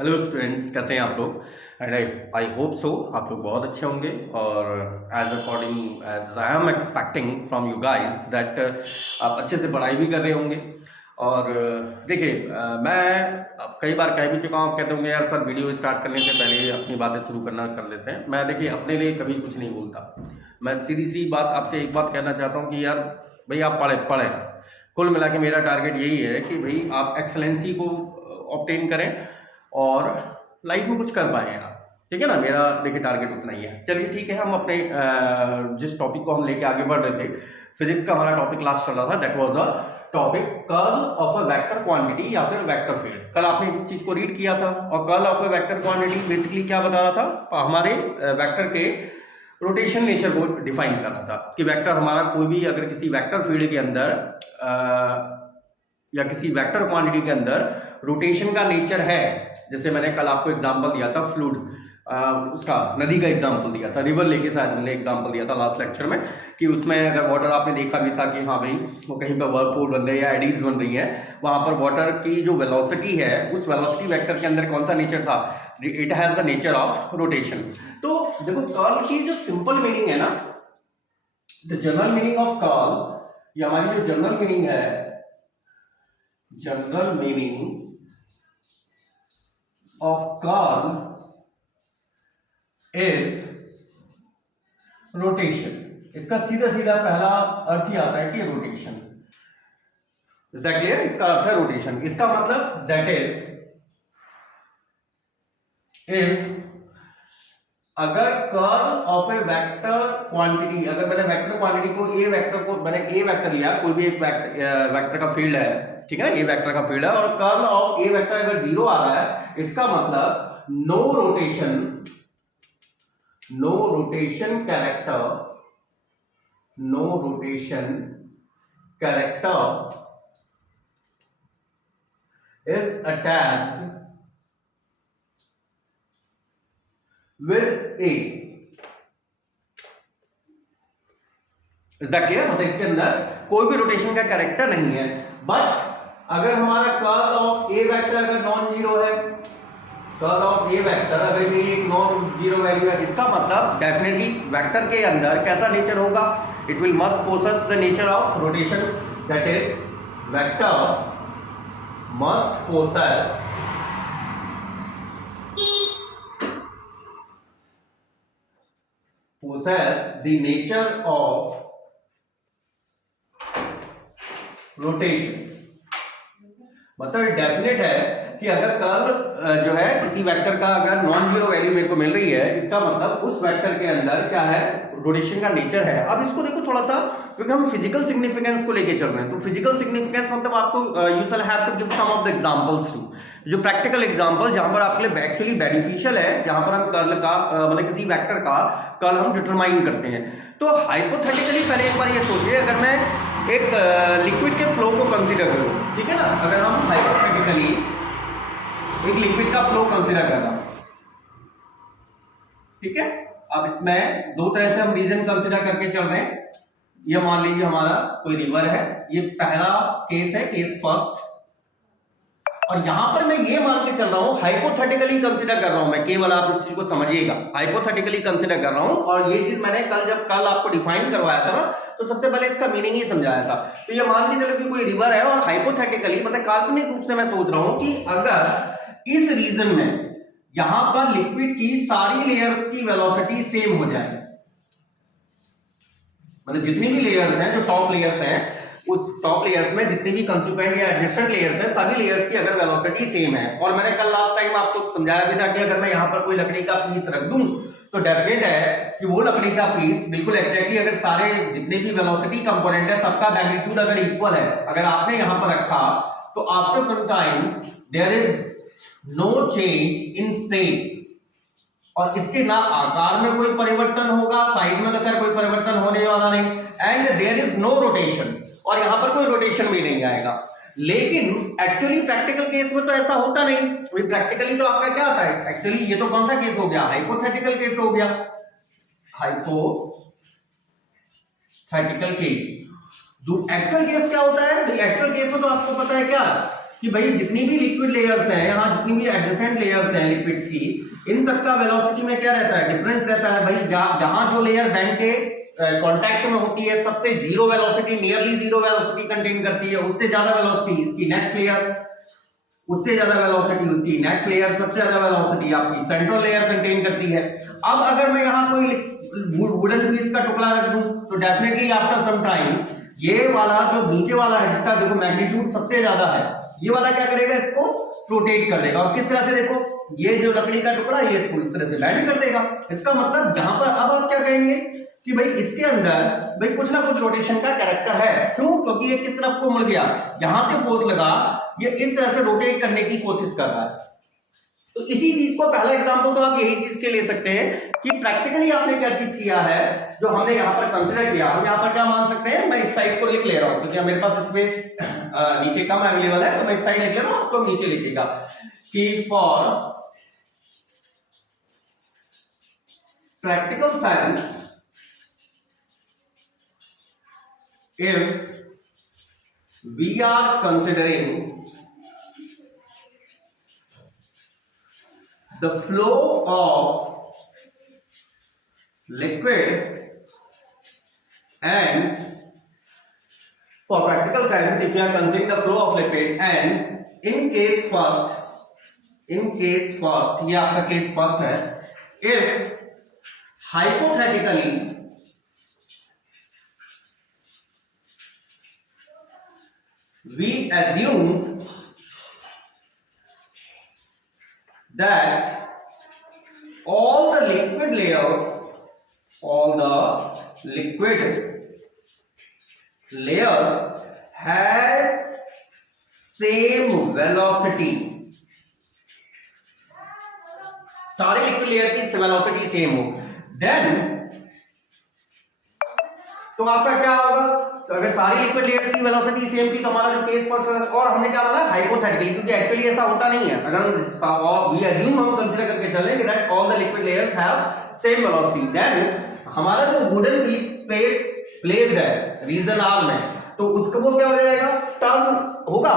Hello students, कैसे हैं आप लोग। एंड आई होप सो आप लोग बहुत अच्छे होंगे और as according as I am expecting from you guys that आप अच्छे से पढ़ाई भी कर रहे होंगे। और देखिए, मैं अब कई बार कह भी चुका हूँ। आप कहते होंगे यार सर वीडियो स्टार्ट करने से पहले अपनी बातें शुरू करना कर लेते हैं। मैं देखिए अपने लिए कभी कुछ नहीं बोलता। मैं सीधी सी बात आपसे एक बात कहना चाहता हूँ कि यार भाई आप पढ़ें। कुल मिला के मेरा टारगेट यही है कि भाई आप एक्सलेंसी को ऑब्टेन करें और लाइफ में कुछ कर पाए आप। ठीक है ना, मेरा देखिए टारगेट उतना ही है। चलिए ठीक है, हम अपने जिस टॉपिक को हम लेके आगे बढ़ रहे थे, फिजिक्स का हमारा टॉपिक लास्ट चल रहा था, that was a topic curl of a vector quantity या फिर वेक्टर फील्ड। कल आपने इस चीज को रीड किया था और curl of a vector quantity basically क्या बता रहा था, हमारे वेक्टर के रोटेशन नेचर को डिफाइन कर रहा था कि वेक्टर हमारा कोई भी अगर किसी वेक्टर फील्ड के अंदर या किसी वेक्टर क्वांटिटी के अंदर रोटेशन का नेचर है। जैसे मैंने कल आपको एग्जांपल दिया था फ्लूइड, उसका नदी का एग्जांपल दिया था, रिवर लेके शायद हमने एग्जांपल दिया था लास्ट लेक्चर में, कि उसमें अगर वाटर आपने देखा भी था कि हाँ भाई वो कहीं पर वर्लपूल बन रहे हैं या एडीज बन रही हैं, वहां पर वाटर की जो वेलोसिटी है उस वेलोसिटी वेक्टर के अंदर कौन सा नेचर था, it has the nature of rotation. तो देखो कर्ल की जो सिंपल मीनिंग है ना, the general meaning of curl, ये हमारी जो जनरल मीनिंग है, general meaning of curl is rotation। इसका सीधा सीधा पहला अर्थ ही आता है कि रोटेशन। Is that clear? इसका अर्थ है रोटेशन। इसका मतलब दैट इज इफ अगर curl of A vector quantity, अगर मैंने वेक्टर क्वांटिटी को ए वेक्टर को मैंने ए वेक्टर लिया, कोई भी एक वेक्टर का फील्ड है, ठीक है ना, ए वेक्टर का फील्ड है और कर्ल ऑफ ए वेक्टर अगर 0 आ रहा है, इसका मतलब no rotation, no rotation character, no rotation character is attached with A. Is that clear? मतलब इसके अंदर कोई भी रोटेशन का कैरेक्टर नहीं है। बट अगर हमारा कर्ल ऑफ ए वेक्टर अगर नॉन जीरो है, कर्ल ऑफ ए वेक्टर अगर ये एक नॉन जीरो वैल्यू है, इसका मतलब डेफिनेटली वेक्टर के अंदर कैसा नेचर होगा, it will must possess the nature of rotation. That is vector must possess the nature of rotation. मतलब डेफिनेट है कि अगर कर्ल जो है किसी वेक्टर का अगर नॉन जीरो वैल्यू मेरे को मिल रही है, इसका मतलब उस वेक्टर के अंदर क्या है, रोटेशन का नेचर है। अब इसको देखो थोड़ा सा, क्योंकि हम फिजिकल सिग्निफिकेंस को लेके चल रहे हैं, तो फिजिकल सिग्निफिकेंस मतलब आपको you shall have to give some of the examples to, जो प्रैक्टिकल एग्जांपल जहां पर आपके लिए एक्चुअली बेनिफिशियल है, जहां पर हम कर्ल का मतलब किसी वेक्टर का कर्ल हम डिटरमाइन करते हैं। तो हाइपोथेटिकली पहले एक बार ये सोचिए, अगर मैं एक लिक्विड के फ्लो को कंसीडर करूं, ठीक है ना, अगर हम हाइपोथेटिकली एक लिक्विड का फ्लो कंसीडर कर रहा हूं, ठीक है। अब इसमें दो तरह से हम रीजन कंसीडर करके चल रहे हैं। ये मान लीजिए हमारा कोई रिवर है, ये पहला केस है, केस फर्स्ट। और यहां पर मैं ये मान के चल रहा हूं, हाइपोथेटिकली कंसीडर कर रहा हूं मैं, केवल आप इस चीज को समझिएगा, हाइपोथेटिकली कंसीडर कर रहा हूं। और ये चीज मैंने कल आपको डिफाइन करवाया था ना, तो सबसे पहले इसका मीनिंग ही समझाया था। तो ये मान के चलो कि कोई रिवर है और हाइपोथेटिकली मतलब काल्पनिक रूप से मैं सोच रहा हूं कि अगर इस रीजन में यहां पर लिक्विड की सारी लेयर्स की वेलोसिटी सेम हो जाए, मतलब जितनी भी लेयर्स हैं, जो टॉप लेयर्स हैं, उस टॉप लेयर्स में जितनी भी कंसिक्वेंट या एडजेसेंट लेयर्स हैं, सभी लेयर्स की अगर वेलोसिटी सेम है। और मैंने कल लास्ट टाइम आपको समझाया भी था कि अगर मैं यहां पर कोई लकड़ी का पीस रख दूं, तो डेफिनेट है कि वो लकड़ी का पीस बिल्कुल एग्जैक्टली अगर सारे जितने भी वेलोसिटी कंपोनेंट है सबका मैग्नीट्यूड अगर इक्वल है, अगर आपने यहां पर रखा, तो after some time there is no change in shape, और इसके ना आकार में कोई परिवर्तन होगा, साइज में तो खैर कोई परिवर्तन होने वाला नहीं, and there is no rotation, और यहां पर कोई रोटेशन भी नहीं आएगा। लेकिन एक्चुअली प्रैक्टिकल केस में तो ऐसा होता नहीं। वही प्रैक्टिकली तो आपका क्या था, एक्चुअली ये तो कौन सा केस हो गया, हाइपोथेटिकल केस हो गया, हाइपोथेटिकल केस। एक्चुअल केस क्या होता है, एक्चुअल केस में तो आपको पता है क्या, कि भाई जितनी भी लिक्विड लेयर्स हैं, यहाँ जितनी भी एडजेसेंट लेयर्स हैं लिक्विड्स की, इन सबका वेलोसिटी में क्या रहता है, डिफरेंस रहता है भाई। जहां जो लेयर बैंक के कांटेक्ट में होती है सबसे zero velocity, nearly zero velocity contain करती है, उससे ज्यादा वेलोसिटी इसकी नेक्स्ट लेयर, उससे ज्यादा वेलोसिटी उसकी नेक्स्ट लेयर, सबसे ज्यादा वेलोसिटी आपकी सेंट्रल लेयर कंटेन करती है। अब अगर मैं यहाँ कोई वुडन पीस का टुकड़ा रख दूं तो डेफिनेटली आफ्टर सम टाइम ये वाला जो नीचे वाला है जिसका देखो मैग्नीट्यूड सबसे ज्यादा है, ये वाला क्या करेगा, इसको रोटेट कर देगा। और किस तरह से, देखो ये जो लकड़ी का टुकड़ा ये इसको इस तरह से बैंड कर देगा। इसका मतलब यहां पर अब आप क्या कहेंगे कि भाई इसके अंदर भाई कुछ ना कुछ रोटेशन का कैरेक्टर है। क्यों? क्योंकि ये किस तरफ को मुड़ गया, यहां से फोर्स लगा, ये इस तरह से रोटेट करने की कोशिश कर रहा है। तो इसी चीज को पहला एग्जांपल तो आप यही चीज के ले सकते हैं कि प्रैक्टिकली आपने क्या चीज किया है जो हमने यहां पर कंसीडर किया। हम यहां पर क्या मान सकते हैं, मैं इस साइड को लिख ले रहा हूं क्योंकि मेरे पास स्पेस नीचे कम अवेलेबल है, तो मैं इस साइड लिख ले रहा हूं, आपको नीचे लिखेगा कि for practical science if we are considering the flow of liquid and for practical science if we are considering the flow of liquid and in case first ये आपका केस फर्स्ट है, if hypothetically we assume that all the liquid layers had same velocity, सारे liquid layer की velocity same हो, then तो आपका क्या होगा, तो अगर सारी लिक्विड लेयर की वेलोसिटी सेम थी तो हमारा जो केस फर्स्ट, और हमने क्या बोला हाइपोथेटिकली, क्योंकि एक्चुअली ऐसा होता नहीं है। अगर वी अज्यूम हम कंसीडर करके चलें कि that all the liquid layers have same velocity, then हमारा जो वुडन पीस प्लेस्ड है रीजन आर में, तो उसका वो क्या हो जाएगा, टर्न होगा,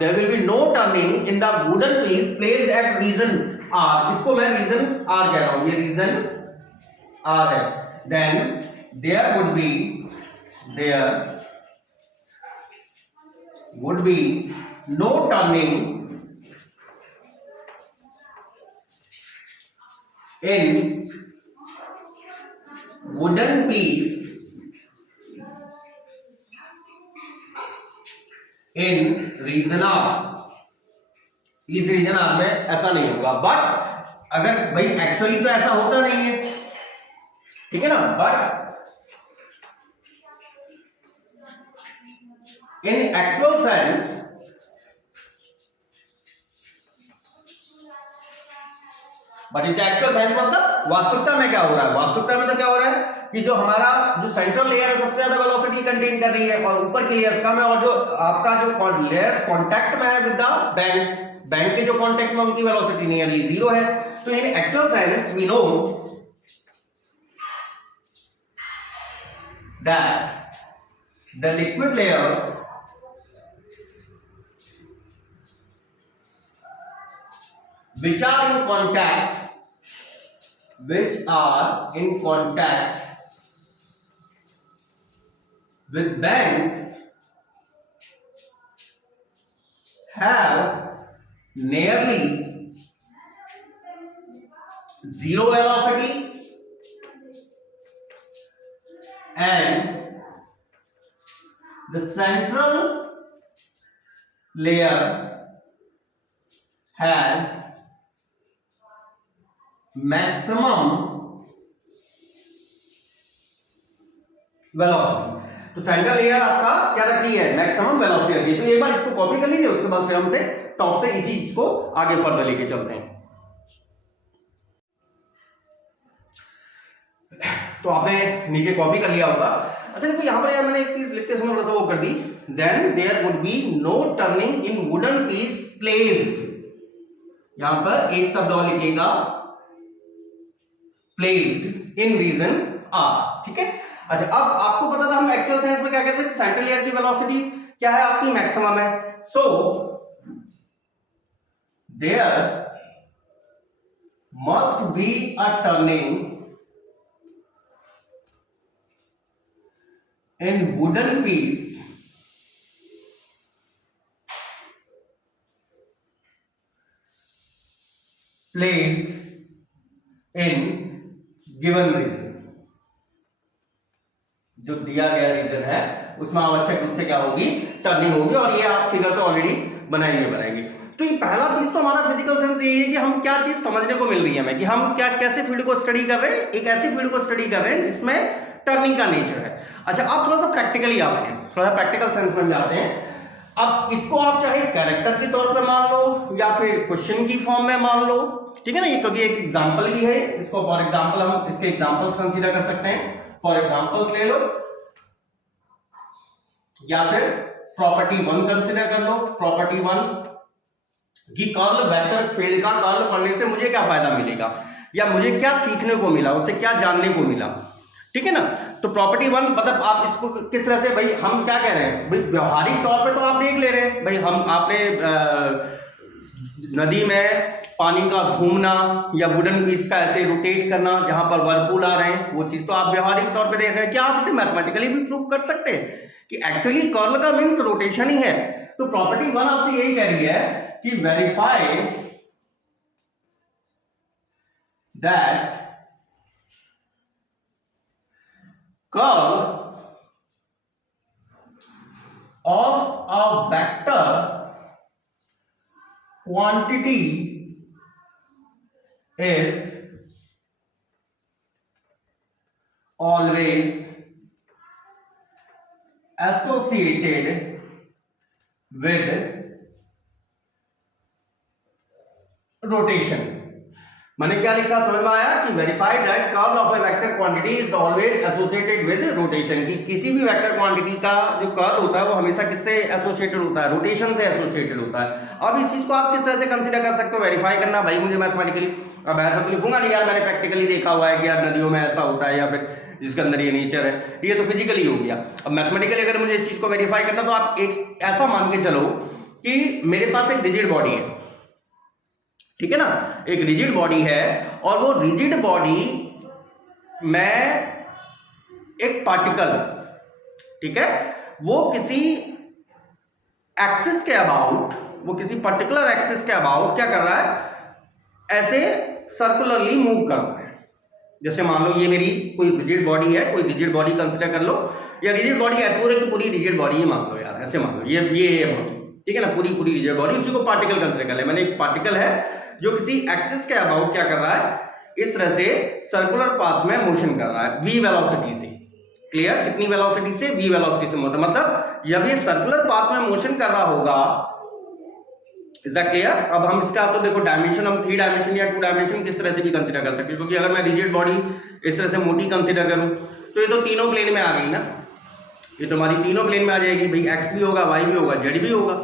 there will be no turning in the wooden piece placed at region R. इसको मैं रीजन आर कह रहा हूं, ये रीजन आर है। Then there would be no turning in wooden piece in region R। इस रीजन आर में ऐसा नहीं होगा, बट अगर भाई एक्चुअली तो ऐसा होता नहीं है, ठीक है ना, बट in actual sense मतलब वास्तविकता में क्या हो रहा है, वास्तविकता में तो क्या हो रहा है कि जो हमारा जो सेंट्रल लेयर है सबसे ज्यादा वेलोसिटी कंटेन कर रही है और ऊपर की लेयर्स का में, और जो आपका जो लेयर्स कांटेक्ट में है विद द बैंक के जो कांटेक्ट में उनकी वेलोसिटी नियरली जीरो है। तो in actual sense we know that the liquid layers which are in contact with banks have nearly zero velocity and the central layer has maximum velocity. तो central layer आपका क्या रखी है, maximum velocity रखी है। तो एक बार इसको कॉपी कर लीजिए, उसके बाद फिर हमसे टॉप से इसी चीज को आगे फर्दर लेके चलते हैं। तो आपने नीचे कॉपी कर लिया होगा। अच्छा देखो यहाँ पर यार मैंने एक चीज लिखते समय थोड़ा सा वो कर दी, then there would be no turning in wooden piece placed, यहां पर एक शब्द और लिखिएगा प्लेस्ड इन रीजन आर, ठीक है। अच्छा अब आपको पता था हम एक्चुअल साइंस में क्या कहते हैं, सेंट्रल लेयर की वेलोसिटी क्या है आपकी, मैक्सिमम है। So there must be a turning in wooden piece placed in given region। जो दिया गया रीजन है उसमें आवश्यक रूप से क्या होगी, टर्निंग होगी। और ये आप फिगर पे ऑलरेडी बनाएंगे। तो ये पहला चीज तो हमारा फिजिकल सेंस यही है कि हम क्या चीज समझने को मिल रही है हमें, कि हम क्या कैसे फील्ड को स्टडी कर रहे हैं, एक ऐसी फील्ड को स्टडी कर रहे हैं जिसमें टर्निंग का नेचर है। अच्छा, आप थोड़ा सा प्रैक्टिकली आते हैं, थोड़ा प्रैक्टिकल सेंस में जाते हैं। अब इसको आप चाहे कैरेक्टर के तौर पर मान लो या फिर क्वेश्चन की फॉर्म में मान लो, ठीक है ना, ये क्योंकि एक एग्जाम्पल भी है, इसको फॉर एग्जाम्पल हम इसके एग्जाम्पल्स कंसीडर कर सकते हैं। फॉर एग्जाम्पल्स ले लो या फिर प्रॉपर्टी 1 कंसीडर कर लो। प्रॉपर्टी 1 कि कर्ल वेक्टर फील्ड का कर्ल पढ़ने से मुझे क्या फायदा मिलेगा या मुझे क्या सीखने को मिला, उससे क्या जानने को मिला, ठीक है ना। तो प्रॉपर्टी 1 मतलब आप इसको किस तरह से, भाई हम क्या कह रहे हैं, भाई व्यवहारिक तौर पे तो आप देख ले रहे हैं, भाई हम आपने नदी में पानी का घूमना या वुडन पीस का ऐसे रोटेट करना जहां पर वर्लपूल आ रहे हैं, वो चीज तो आप व्यवहारिक तौर पे देख रहे हैं। क्या आप इसे मैथमेटिकली भी प्रूव कर सकते हैं कि एक्चुअली कर्ल का मीन्स रोटेशन ही है। तो प्रॉपर्टी 1 आपसे यही कह रही है कि verify that curl of a vector quantity is always associated with rotation। मैंने क्या लिखा, समझ में आया कि verify that curl of A vector quantity is always associated with rotation, कि किसी भी वेक्टर क्वांटिटी का जो कर्ल होता है वो हमेशा किससे एसोसिएटेड होता है, रोटेशन से एसोसिएटेड होता है। अब इस चीज को आप किस तरह से कंसीडर कर सकते हो, वेरीफाई करना, भाई मुझे मैथमेटिकली, अब ऐसा तो लिखूंगा नहीं यार मैंने प्रैक्टिकली देखा हुआ है कि यार नदियों में ऐसा होता है या फिर जिसके अंदर ये नेचर है, ये तो फिजिकली हो गया। अब मैथमेटिकली अगर मुझे इस चीज को वेरीफाई करना तो आप एक ऐसा मान के चलो कि मेरे पास एक रिजिड बॉडी है, ठीक है ना, एक रिजिड बॉडी है और वो रिजिड बॉडी में एक पार्टिकल, ठीक है, वो किसी एक्सिस के अबाउट, वो किसी पर्टिकुलर एक्सिस के अबाउट क्या कर रहा है, ऐसे सर्कुलरली मूव कर रहा है। जैसे मान लो ये मेरी कोई रिजिड बॉडी है, कोई रिजिड बॉडी कंसीडर कर लो, या रिजिड बॉडी है पूरे की पूरी रिजिड बॉडी मान लो यार, ऐसे मान लो ये बॉडी, ठीक है ना, पूरी रिजिड बॉडी, उसी को पार्टिकल कंसीडर कर ले। मैंने एक पार्टिकल है जो किसी एक्सिस के अबाउट क्या कर रहा है, इस तरह से सर्कुलर पाथ में मोशन कर रहा है v वेलोसिटी से। क्लियर, कितनी वेलोसिटी से, v वेलोसिटी से, मतलब जब ये सर्कुलर पाथ में मोशन कर रहा होगा, इज दैट क्लियर। अब हम इसका तो देखो डायमेंशन हम 3 डायमेंशन या 2 डायमेंशन किस तरह से भी कंसीडर कर सकते हैं, क्योंकि अगर मैं रिजिड बॉडी इस तरह से मोटी कंसीडर करूं तो ये तो तीनों प्लेन में आ गई ना, ये तो हमारी तीनों प्लेन में आ जाएगी, भाई एक्स भी होगा, वाई भी होगा, जेड भी होगा,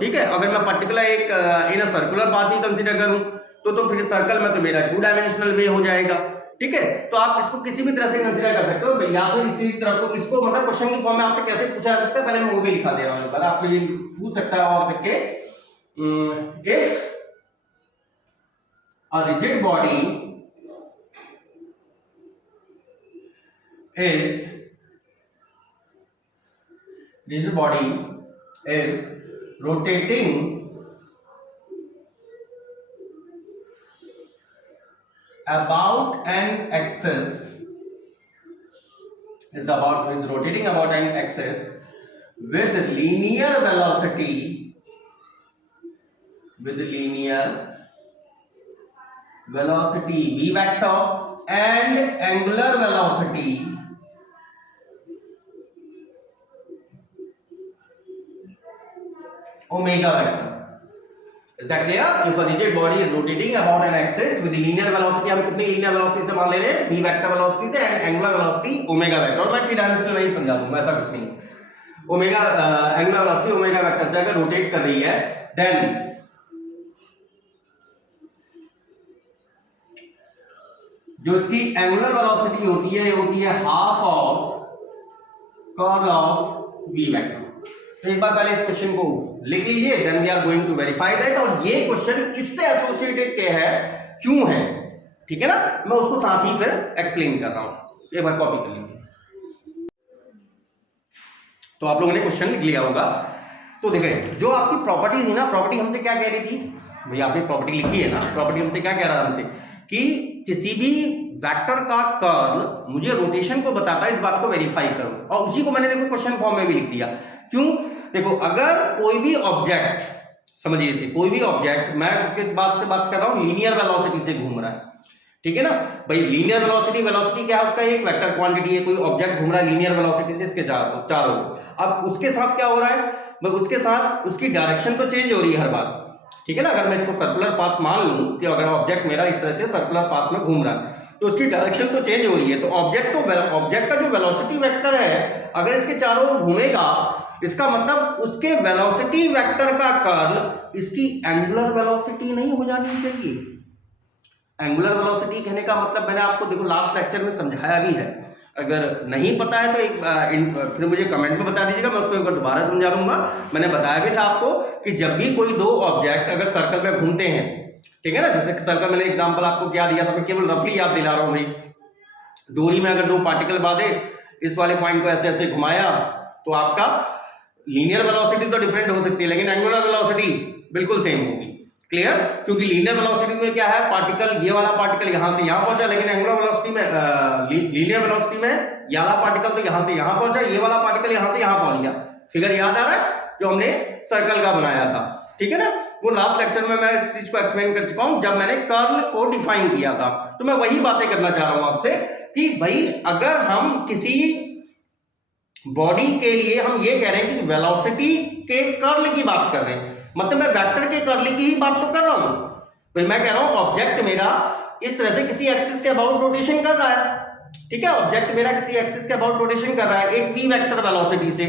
ठीक है। अगर मैं पर्टिकुलर एक इन अ सर्कुलर पाथ ही कंसीडर करूं तो फिर सर्कल में तो मेरा 2 डायमेंशनल वे हो जाएगा, ठीक है। तो आप इसको किसी भी तरह से कंसीडर कर सकते हो, या फिर इसी तरह को इसको मतलब क्वेश्चन की फॉर्म में आपसे कैसे पूछा जा सकता है, पहले मैं वो भी लिखा दे रहा हूं, पहले आपको ये पूछ सकता है और करके, if a rigid body is rotating about an axis, is rotating about an axis with linear velocity, v vector and angular velocity omega vector। Is that clear? If a rigid body is rotating about an axis with linear velocity, हम कितनी linear velocity से मान ले रहे हैं, v vector velocity से, and angular velocity omega vector, और मैं 3 डायमेंशनल नहीं समझा दूंगा, ऐसा कुछ नहीं है। Omega angular velocity omega vector से अगर रोटेट कर रही है, देन जो इसकी एंगुलर वेलोसिटी होती है half of curl of v vector. तो एक बार पहले इस क्वेश्चन को लिख लीजिए, then we are going to verify that. और ये क्वेश्चन इससे एसोसिएटेड के है, क्यों है, ठीक है ना, मैं उसको साथ ही फिर एक्सप्लेन कर रहा हूं। एक बार कॉपी कर लीजिए। तो आप लोगों ने क्वेश्चन लिख लिया होगा। तो देखिए, जो आपकी प्रॉपर्टी थी ना, प्रॉपर्टी हमसे क्या कह रही थी भाई, आपने प्रॉपर्टी लिखी है ना, प्रॉपर्टी हमसे क्या कह रहा था हमसे कि किसी भी वेक्टर का कर्ल मुझे रोटेशन को बताता है, इस बात को वेरीफाई करो। और उसी को मैंने देखो क्वेश्चन फॉर्म में भी लिख दिया। क्यों? देखो, अगर कोई भी ऑब्जेक्ट, समझिए इसे, कोई भी ऑब्जेक्ट, मैं किस बात से बात कर रहा हूं, लीनियर वेलोसिटी से घूम रहा है, ठीक है ना भाई। लीनियर वेलोसिटी, वेलोसिटी क्या है उसका, एक वेक्टर क्वांटिटी है। कोई ऑब्जेक्ट घूम रहा है लीनियर वेलोसिटी से इसके चारों। अब उसके साथ क्या हो रहा है, उसके साथ उसकी डायरेक्शन तो चेंज हो रही है हर बार, ठीक है ना। अगर मैं इसको सर्कुलर पाथ मान लूं कि अगर ऑब्जेक्ट मेरा इस तरह से सर्कुलर पाथ में घूम रहा है, तो उसकी डायरेक्शन तो चेंज हो रही है। तो ऑब्जेक्ट का जो वेलोसिटी वेक्टर है, अगर इसके चारों ओर घूमेगा, इसका मतलब उसके वेलोसिटी वेक्टर का कर्ल इसकी एंगुलर वेलोसिटी नहीं हो जानी चाहिए। एंगुलर वेलोसिटी कहने का मतलब मैंने आपको देखो लास्ट लेक्चर में समझाया भी है। अगर नहीं पता है तो फिर मुझे कमेंट में बता दीजिएगा, मैं उसको एक बार दोबारा समझा दूंगा। मैंने बताया भी था आपको कि जब भी कोई दो ऑब्जेक्ट अगर सर्कल में घूमते हैं, ठीक है ना, जैसे सर्कल, मैंने एग्जांपल आपको क्या दिया था, मैं केवल रफली याद दिला रहा हूं भाई। डोरी में अगर दो पार्टिकल बांधे, इस वाले पॉइंट को ऐसे ऐसे घुमाया, तो आपका लीनियर वेलोसिटी तो डिफरेंट हो सकती है, लेकिन एंगुलर वेलोसिटी बिल्कुल सेम होगी। क्लियर? क्योंकि लीनियर वेलोसिटी में क्या है, पार्टिकल, ये वाला पार्टिकल यहां से यहां पहुंचा, लेकिन एंगुलर वेलोसिटी में, लीनियर वेलोसिटी में ये वाला पार्टिकल तो यहां से यहां पहुंचा, ये वाला पार्टिकल यहां से यहां पहुंच गया। फिगर याद आ रहा है जो हमने सर्कल का बनाया था, ठीक है ना। वो लास्ट लेक्चर में मैं इस चीज को एक्सप्लेन कर चुका हूं जब मैंने कर्ल को डिफाइन किया था। तो मैं वही बातें करना चाह रहा हूं आपसे कि भाई, अगर हम किसी बॉडी के लिए हम ये कह रहे हैं कि वेलोसिटी के कर्ल की बात कर रहे हैं, मतलब मैं वेक्टर के कर्ल की ही बात तो कर रहा हूं। तो मैं कह रहा हूं ऑब्जेक्ट मेरा इस तरह से किसी एक्सिस के अबाउट रोटेशन कर रहा है, ठीक है। ऑब्जेक्ट मेरा किसी एक्सिस के अबाउट रोटेशन कर रहा है एक वी वेक्टर वेलोसिटी से।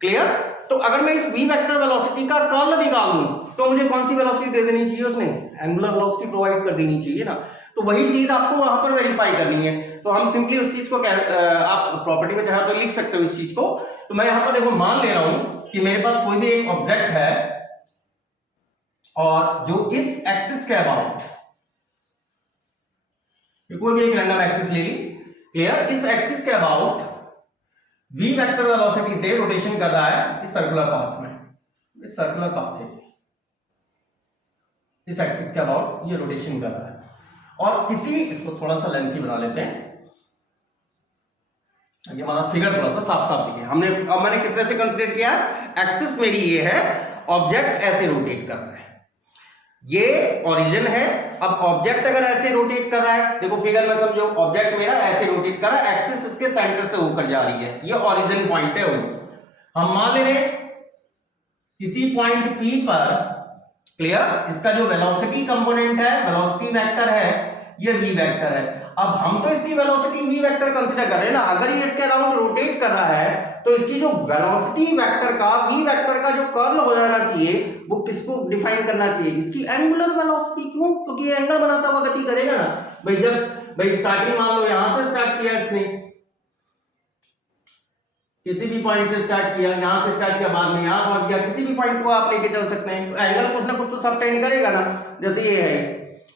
क्लियर? तो अगर मैं इस वी वेक्टर वेलोसिटी का कर्ल निकाल दूं, तो मुझे कौन सी वेलोसिटी दे देनी चाहिए, उसने एंगुलर वेलोसिटी प्रोवाइड कर देनी चाहिए ना। तो वही चीज आपको वहां पर वेरीफाई करनी है। तो हम सिंपली उस चीज को आप प्रॉपर्टी में चाहे तो लिख सकते हो इस चीज को। तो मैं यहां पर देखो मान ले रहा हूं कि मेरे पास कोई भी एक ऑब्जेक्ट है, और जो इस एक्सिस के अबाउट, कोई भी एक रैंडम एक्सिस ले ली, क्लियर, इस एक्सिस के अबाउट v वेक्टर वेलोसिटी से रोटेशन कर रहा है इस सर्कुलर पाथ में। इस सर्कुलर पाथ है, इस एक्सिस के अबाउट ये रोटेशन कर रहा है। और किसी, इसको थोड़ा सा लेंथी बना लेते हैं, ये हमारा फिगर थोड़ा सा साफ साफ दिखे। मैंने किस तरह से कंसीडर किया, एक्सिस मेरी ये है, ऑब्जेक्ट ऐसे रोटेट कर रहा है, ये ओरिजिन है। अब ऑब्जेक्ट अगर ऐसे रोटेट कर रहा है, देखो फिगर में समझो, ऑब्जेक्ट मेरा ऐसे रोटेट कर रहा है, एक्सिस इसके सेंटर से होकर जा रही है, ये ओरिजिन पॉइंट है। हम मान ले रहे किसी पॉइंट P पर, क्लियर, इसका जो वेलोसिटी कंपोनेंट है, वेलोसिटी वेक्टर है, ये v वेक्टर है। अब हम तो इसकी वेलोसिटी v वेक्टर कंसीडर कर रहे हैं ना। अगर ये इसके अराउंड रोटेट कर रहा है, तो इसकी जो वेलोसिटी वेक्टर का, v वेक्टर का जो कर्ल हो जाना चाहिए, वो किसको डिफाइन करना चाहिए, इसकी एंगुलर वेलोसिटी। क्यों? क्योंकि ये एंगल बनाता हुआ गति करेगा ना भाई। जब भाई स्टार्टिंग मान लो यहां से स्टार्ट किया इसने, किसी भी पॉइंट से स्टार्ट किया, यहां से स्टार्ट किया, बाद में यहां पहुंच गया, किसी भी पॉइंट को आप लेके चल सकते हैं, तो एंगल कुछ ना कुछ तो सबटेंड करेगा ना। जैसे ये है,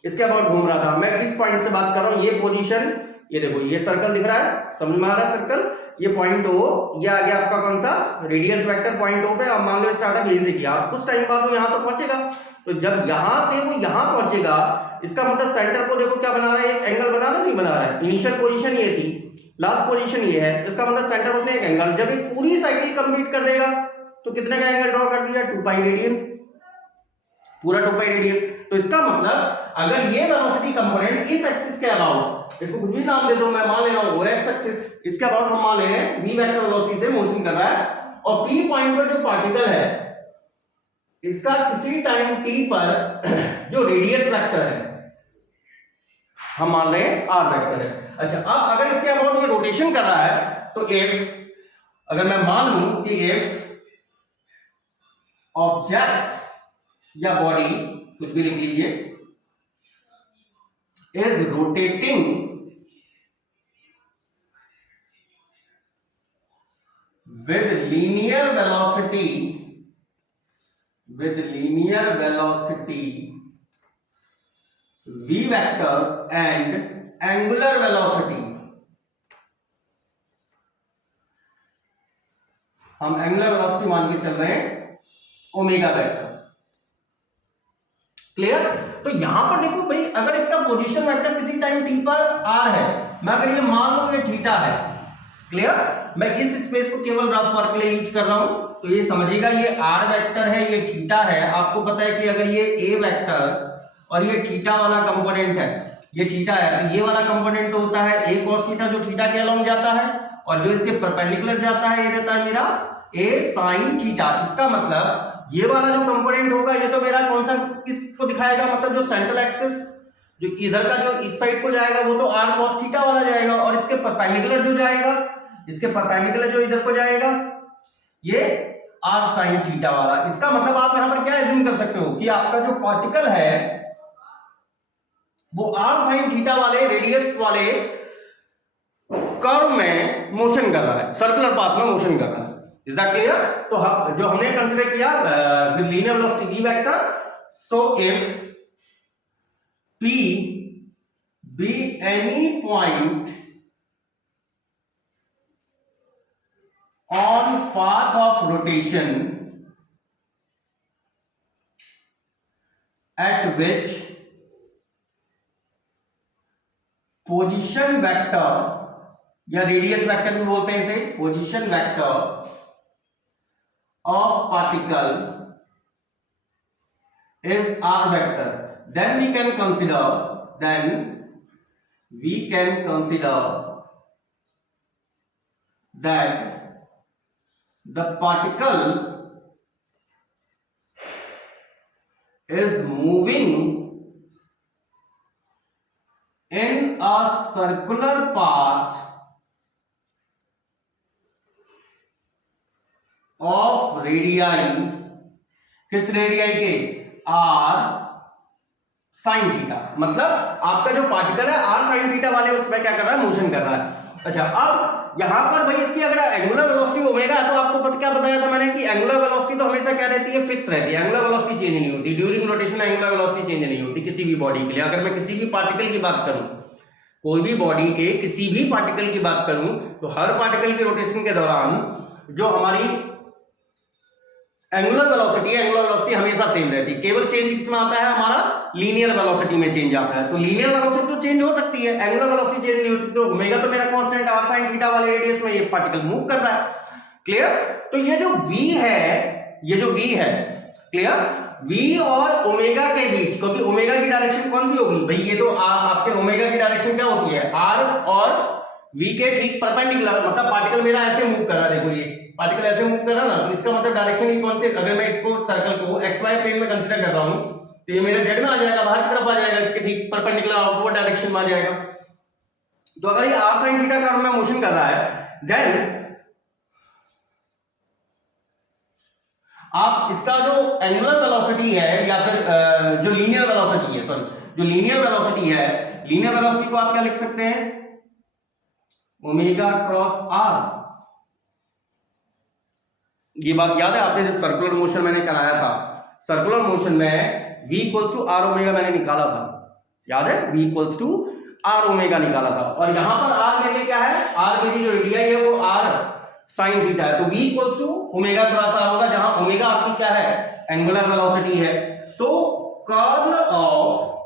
इसके अबाउट घूम रहा था, मैं इस पॉइंट से बात कर रहा हूं, ये पोजीशन, ये देखो ये सर्कल दिख रहा है, समझ में आ रहा है सर्कल, ये पॉइंट O, ये आ गया आपका कौन सा, रेडियस वेक्टर पॉइंट O पे। अब मान लो स्टार्टअप यहीं से किया, कुछ टाइम बाद वो यहां तो पहुंचेगा। तो जब यहां से वो यहां पहुंचेगा, इसका मतलब सेंटर को देखो क्या बना रहा है, एक एंगल बना रहा, नहीं बना रहा है। इनिशियल पोजीशन ये थी, लास्ट पोजीशन ये है, इसका मतलब सेंटर उसने एक एंगल, जब एक पूरी साइकिल कंप्लीट कर देगा तो कितने का एंगल ड्रॉ कर दिया, 2 पाई रेडियन, पूरा 2 पाई रेडियन। तो इसका मतलब अगर ये वेलोसिटी कंपोनेंट इस एक्सिस के अबाउट, इसको कुछ भी नाम दे दो, मैं मान ले रहा हूं x एक्सिस, इसके अबाउट हम मान ले रहे हैं v वेक्टर वेलोसिटी से मोशन कर रहा है, और p पॉइंट पर जो पार्टिकल है, इसका किसी टाइम t पर जो रेडियस वेक्टर है, हम मान रहे हैं r वेक्टर है। अच्छा, अब अगर इसके अबाउट ये रोटेशन कर रहा है, तो if, अगर मैं मान लूं कि if ऑब्जेक्ट या बॉडी, कुछ भी लिख लीजिए, is rotating with linear velocity with linear velocity v vector and angular velocity, हम एंगुलर वेलोसिटी मान के चल रहे हैं ओमेगा वेक्टर। क्लियर? तो यहां पर देखो भाई, अगर इसका पोजीशन वेक्टर किसी टाइम टी पर आर है, मैं अगर ये मान लूं ये थीटा है, क्लियर, मैं इस स्पेस को केवल रफ वर्क के लिए यूज कर रहा हूं, तो ये समझिएगा ये आर वेक्टर है, ये थीटा है। आपको पता है कि अगर ये ए वेक्टर और ये थीटा वाला कंपोनेंट है, ये थीटा है, तो ये वाला कंपोनेंट तो होता है ए कॉस थीटा जो थीटा के अलोंग जाता है, और जो इसके परपेंडिकुलर जाता है ये रहता है मेरा ए साइन थीटा। इसका मतलब ये वाला जो कंपोनेंट होगा ये तो मेरा कौन सा किसको दिखाएगा, मतलब जो सेंट्रल एक्सिस जो इधर का जो इस साइड को जाएगा वो तो आर कॉस थीटा वाला जाएगा, और इसके परपेंडिकुलर जो जाएगा, इसके परपेंडिकुलर जो इधर को जाएगा ये आर साइन थीटा वाला। इसका मतलब आप यहां पर क्या एज्यूम कर सकते हो कि आपका जो पार्टिकल है वो आर साइन थीटा वाले रेडियस वाले कर्व में मोशन कर रहा है, सर्कुलर पाथ में मोशन कर रहा है। Is that clear? तो हम जो हमने कंसीडर किया with linear velocity v vector, so if p be any point on path of rotation at which position vector या रेडियस वेक्टर भी बोलते हैं इसे, position vector of particle is r vector, then we can consider that the particle is moving in a circular path of radii, किस radii के, are sine theta. मतलब आपका जो पार्टिकल है आर साइन थीटा वाले उसमें क्या कर रहा है, मोशन कर रहा है। अच्छा, अब यहां पर भाई इसकी अगर एंगुलर वेलोसिटी ओमेगा, तो आपको क्या बताया था मैंने कि एंगुलर वेलोसिटी तो हमेशा क्या रहती है, फिक्स रहती है, एंगुलर वेलोसिटी चेंज नहीं होती, during rotation angular velocity change नहीं होती किसी भी बॉडी के लिए। अगर मैं किसी भी पार्टिकल की बात करूं, कोई भी बॉडी के किसी भी पार्टिकल की बात करूं, तो हर पार्टिकल के रोटेशन के दौरान जो हमारी एंगुलर वेलोसिटी हमेशा सेम रहती है। केवल चेंज किसमें आता है, हमारा लीनियर वेलोसिटी में चेंज आता है। तो लीनियर वेलोसिटी तो चेंज हो सकती है, एंगुलर वेलोसिटी चेंज नहीं होती। तो ओमेगा तो मेरा कांस्टेंट आर साइन थीटा वाले रेडियस में ये पार्टिकल मूव कर रहा है। क्लियर? तो ये जो v है, ये जो v है, क्लियर, v और ओमेगा के बीच, क्योंकि ओमेगा की डायरेक्शन कौन सी होगी भाई, ये तो आपके ओमेगा की डायरेक्शन क्या होती है, r और v के ठीक परपेंडिकुलर। मतलब पार्टिकल मेरा ऐसे मूव कर रहा है, देखो ये पार्टिकल ऐसे मूव कर रहा है ना, तो इसका मतलब डायरेक्शन ही कौन से, अगर मैं इसको सर्कल को एक्स वाई प्लेन में कंसीडर कर रहा हूं, तो ये मेरे जेड में आ जाएगा, बाहर की तरफ आ जाएगा, इसके ठीक परपेंडिकुलर आउटवर्ड डायरेक्शन में आ जाएगा। तो अगर ये आर साइन थीटा कर्व में मोशन कर रहा है, देन आप इसका जो एंगुलर वेलोसिटी है या फिर जो लीनियर वेलोसिटी है, सॉरी जो लीनियर वेलोसिटी है, लीनियर वेलोसिटी को आप क्या लिख सकते हैं, ओमेगा क्रॉस आर। ये बात याद है आपने जब सर्कुलर मोशन मैंने कराया था, सर्कुलर मोशन में v equals to are omega मैंने निकाला था, याद है, v equals to are omega निकाला था। और यहां पर r मेरे क्या है, r मेरी जो रेडियाई है वो r साइन थीटा है, तो v equals to omega cross r होगा, जहां ओमेगा आपकी क्या है, एंगुलर वेलोसिटी है। तो कर्ल ऑफ,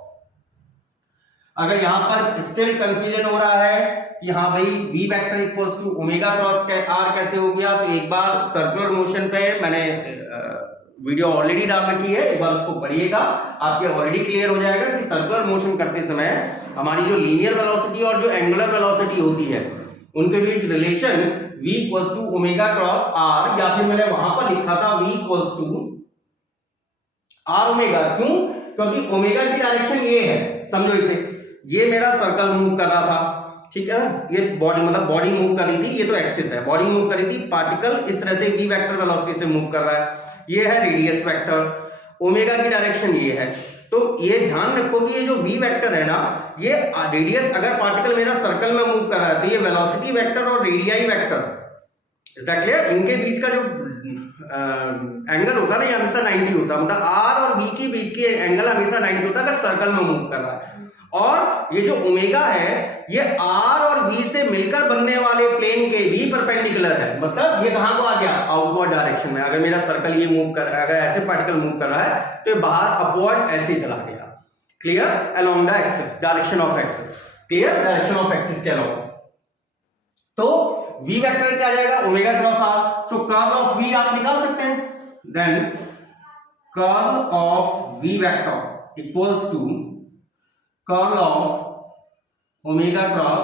अगर यहां पर स्टिल कंफ्यूजन हो रहा है कि हाँ भाई v vector equals to omega cross r कैसे हो गया, तो एक बार सर्कुलर मोशन पे मैंने वीडियो ऑलरेडी डाल रखी है, एक बार उसको पढ़िएगा, आपके ऑलरेडी क्लियर हो जाएगा कि सर्कुलर मोशन करते समय हमारी जो लीनियर वेलोसिटी और जो एंगुलर वेलोसिटी होती है उनके बीच relation v equals to omega cross R, या फिर मैंने वहां पर लिखा था v equals to are omega. क्यों? क्योंकि ओमेगा की डायरेक्शन ये है, समझो इसे, ये मेरा सर्कल मूव कर रहा था, ठीक है ना, ये बॉडी मतलब बॉडी मूव कर रही थी, ये तो एक्सिस है, बॉडी मूव कर रही थी, पार्टिकल इस तरह से v वेक्टर वेलोसिटी से मूव कर रहा है, ये है रेडियस वेक्टर, ओमेगा की डायरेक्शन ये है। तो ये ध्यान रखो कि ये जो v वेक्टर है ना, ये रेडियस, अगर पार्टिकल मेरा सर्कल में मूव कर रहा है तो ये वेलोसिटी वेक्टर और radii vector, is that clear, इनके बीच का जो एंगल होगा ना ये हमेशा 90 होता है, मतलब आर और वी के बीच के एंगल हमेशा 90 होता है अगर सर्कल में मूव कर रहा है। और ये जो ओमेगा है ये आर और वी से मिलकर बनने वाले प्लेन के भी परपेंडिकुलर है, मतलब ये कहां को आ गया, आउटवर्ड डायरेक्शन में। अगर मेरा सर्कल ये मूव कर रहा है, अगर ऐसे पार्टिकल मूव कर रहा है तो ये बाहर अपवर्ड ऐसे चला गया। Clear, along the axis, direction of axis. Clear, direction of axis के अलोंग। तो v वेक्टर क्या आ जाएगा, omega cross r. So curl of v आप निकाल सकते हैं, then curl of v vector equals to curl of omega cross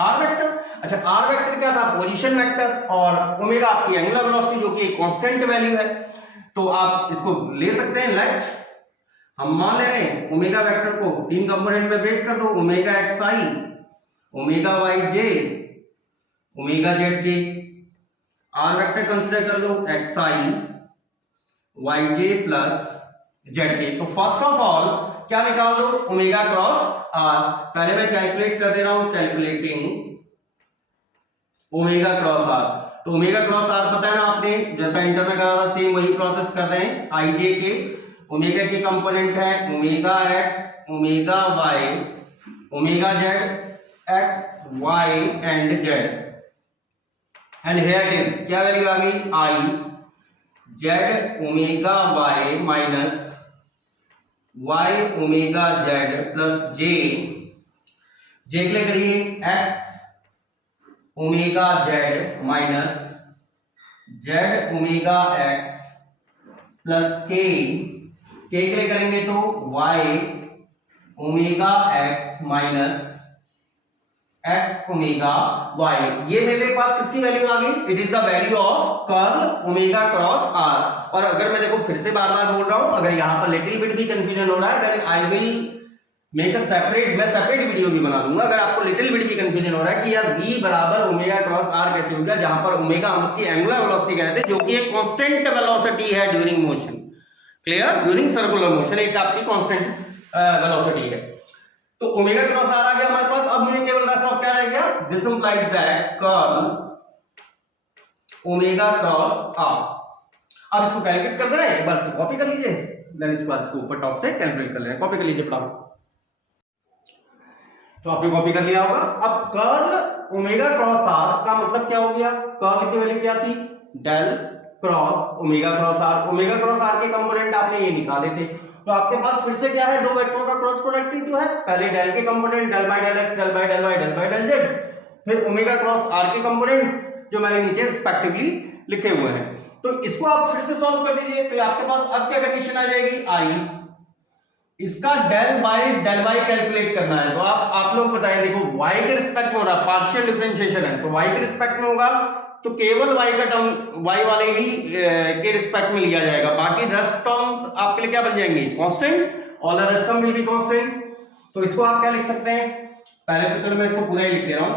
r vector. अच्छा, आर वेक्टर क्या था, पोजीशन वेक्टर, और ओमेगा आपकी एंगुलर वेलोसिटी जो कि एक कांस्टेंट वैल्यू है। तो आप इसको ले सकते हैं लेट, हम मान ले रहे हैं ओमेगा वेक्टर को 3 कंपोनेंट में ब्रेक कर दो, omega x i, omega y j, omega z के। आर वेक्टर कंसीडर कर लो एक्स आई वाई जे प्लस जेड के। तो फर्स्ट ऑफ ऑल क्या निकाल दो, ओमेगा क्रॉस आर। पहले मैं कैलकुलेट कर दे रहा हूं, कैलकुलेटिंग ओमेगा क्रॉस आर। तो ओमेगा क्रॉस आर पता है ना आपने, जैसा इंटर में करा था सेम वही प्रोसेस कर रहे हैं। आई जे के ओमेगा के कंपोनेंट है omega X, omega Y, omega Z, X Y and Z. And here it is, क्या वैल्यू आ गई, I Z omega Y minus Y omega Z plus J, J के लिए करिए X omega Z minus Z omega X plus K के लिए करेंगे तो Y omega x minus x omega Y. ये मेरे पास किसकी वैल्यू आ गई, it is the value of curl omega cross r. और अगर मैं देखो फिर से बार बार बोल रहा हूं, अगर यहां पर लिटिल बिट भी कंफ्यूजन हो रहा है then I will make a separate, मैं सेपरेट वीडियो भी बना दूंगा। अगर आपको लिटिल बिट भी कंफ्यूजन हो रहा है कि यार v बराबर ओमेगा क्रॉस आर कैसे हो गया, जहां पर ओमेगा हम उसकी एंगुलर वेलोसिटी कहते हैं जो कि एक कांस्टेंट वेलोसिटी है during motion. Clear, during circular motion एक आपकी कांस्टेंट वेलोसिटी है। तो ओमेगा क्रॉस आर आ गया हमारे पास। अब मुझे केवल रेस्ट ऑफ क्या रह गया, this implies that curl omega cross r. अब इसको कैलकुलेट कर दे रहे हैं, एक बार इसको कॉपी कर लीजिए, देन इसके बाद इसको ऊपर टॉप से कैलकुलेट कर लेंगे। कॉपी कर लीजिए फटाफट। तो आपने कॉपी कर लिया होगा। अब कर्ल ओमेगा क्रॉस आर का मतलब क्या हो गया, कर्ल की वैल्यू क्या थी, del cross omega cross r. Omega cross r के कंपोनेंट आपने ये निकाले थे, तो आपके पास फिर से क्या है, दो वेक्टर का क्रॉस प्रोडक्ट ही तो है। पहले डेल के component del by del x, del by del y, del by del z, फिर ओमेगा क्रॉस आर के कंपोनेंट जो मैंने नीचे रिस्पेक्टिवली लिखे हुए हैं। तो इसको आप फिर से सॉल्व कर दीजिए। तो आपके पास अब क्या कंडीशन आ जाएगी, आई इसका del by del y calculate करना है। तो आप लोग बताइए, देखो वाई के रिस्पेक्ट में हो रहा है, पार्शियल डिफरेंशिएशन है, तो वाई के रिस्पेक्ट में होगा तो केवल y का टर्म y वाले ही के रिस्पेक्ट में लिया जाएगा, बाकी रेस्ट टर्म आपके लिए क्या बन जाएंगे, constant, all the rest term will be constant. तो इसको आप क्या लिख सकते हैं, पहले तो चलो मैं इसको पूरा ही लिख दे रहा हूं,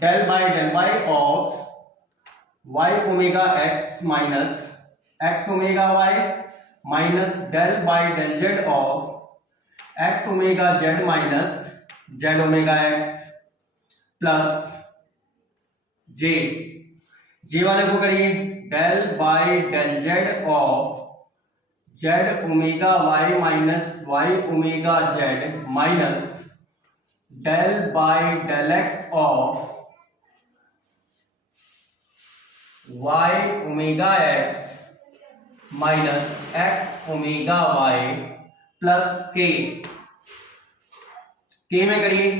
del by del y of y omega x minus x omega y minus del by del z of x omega z minus z omega x plus j, j वाले को करिए del by del z of z omega Y minus Y omega Z minus del by del x of y omega x minus x omega y plus k में करिए,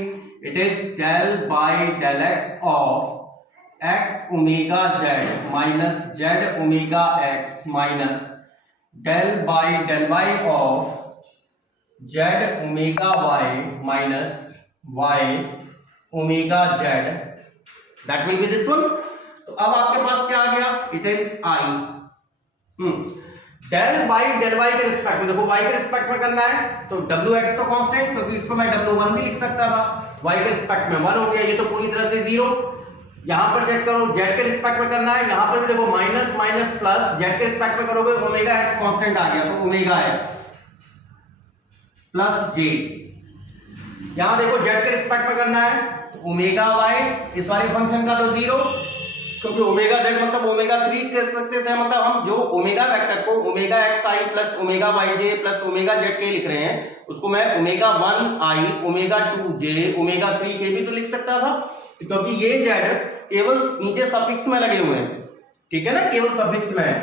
it is del by del x of x omega Z minus Z omega x minus del by del y of z omega Y minus Y omega z, that will be this one. तो अब आपके पास क्या आ गया, it is i del by del y के respect में, देखो वाई के रिस्पेक्ट में करना है तो डब्ल्यू एक्स तो कांस्टेंट, क्योंकि इसको मैं w1 भी लिख सकता था, वाई के रिस्पेक्ट में 1 हो गया, ये तो पूरी तरह से 0। यहां पर चेक करो, जेड के रिस्पेक्ट में करना है, यहां पर भी देखो माइनस माइनस प्लस, जेड के रिस्पेक्ट में करोगे ओमेगा एक्स कांस्टेंट आ गया, तो ओमेगा एक्स प्लस जे। यहां देखो जेड के रिस्पेक्ट में करना है तो ओमेगा वाई, इस वाले फंक्शन का तो 0, क्योंकि ओमेगा जेड मतलब ओमेगा 3 कह सकते थे, मतलब हम जो ओमेगा वेक्टर को ओमेगा एक्स आई प्लस ओमेगा वाई जे प्लस ओमेगा जेड के लिख रहे हैं उसको मैं ओमेगा 1 आई ओमेगा 2 जे ओमेगा 3 के भी तो लिख सकता था, क्योंकि ये जेड केवल नीचे सफिक्स में लगे हुए हैं, ठीक है ना, केवल सफिक्स में है।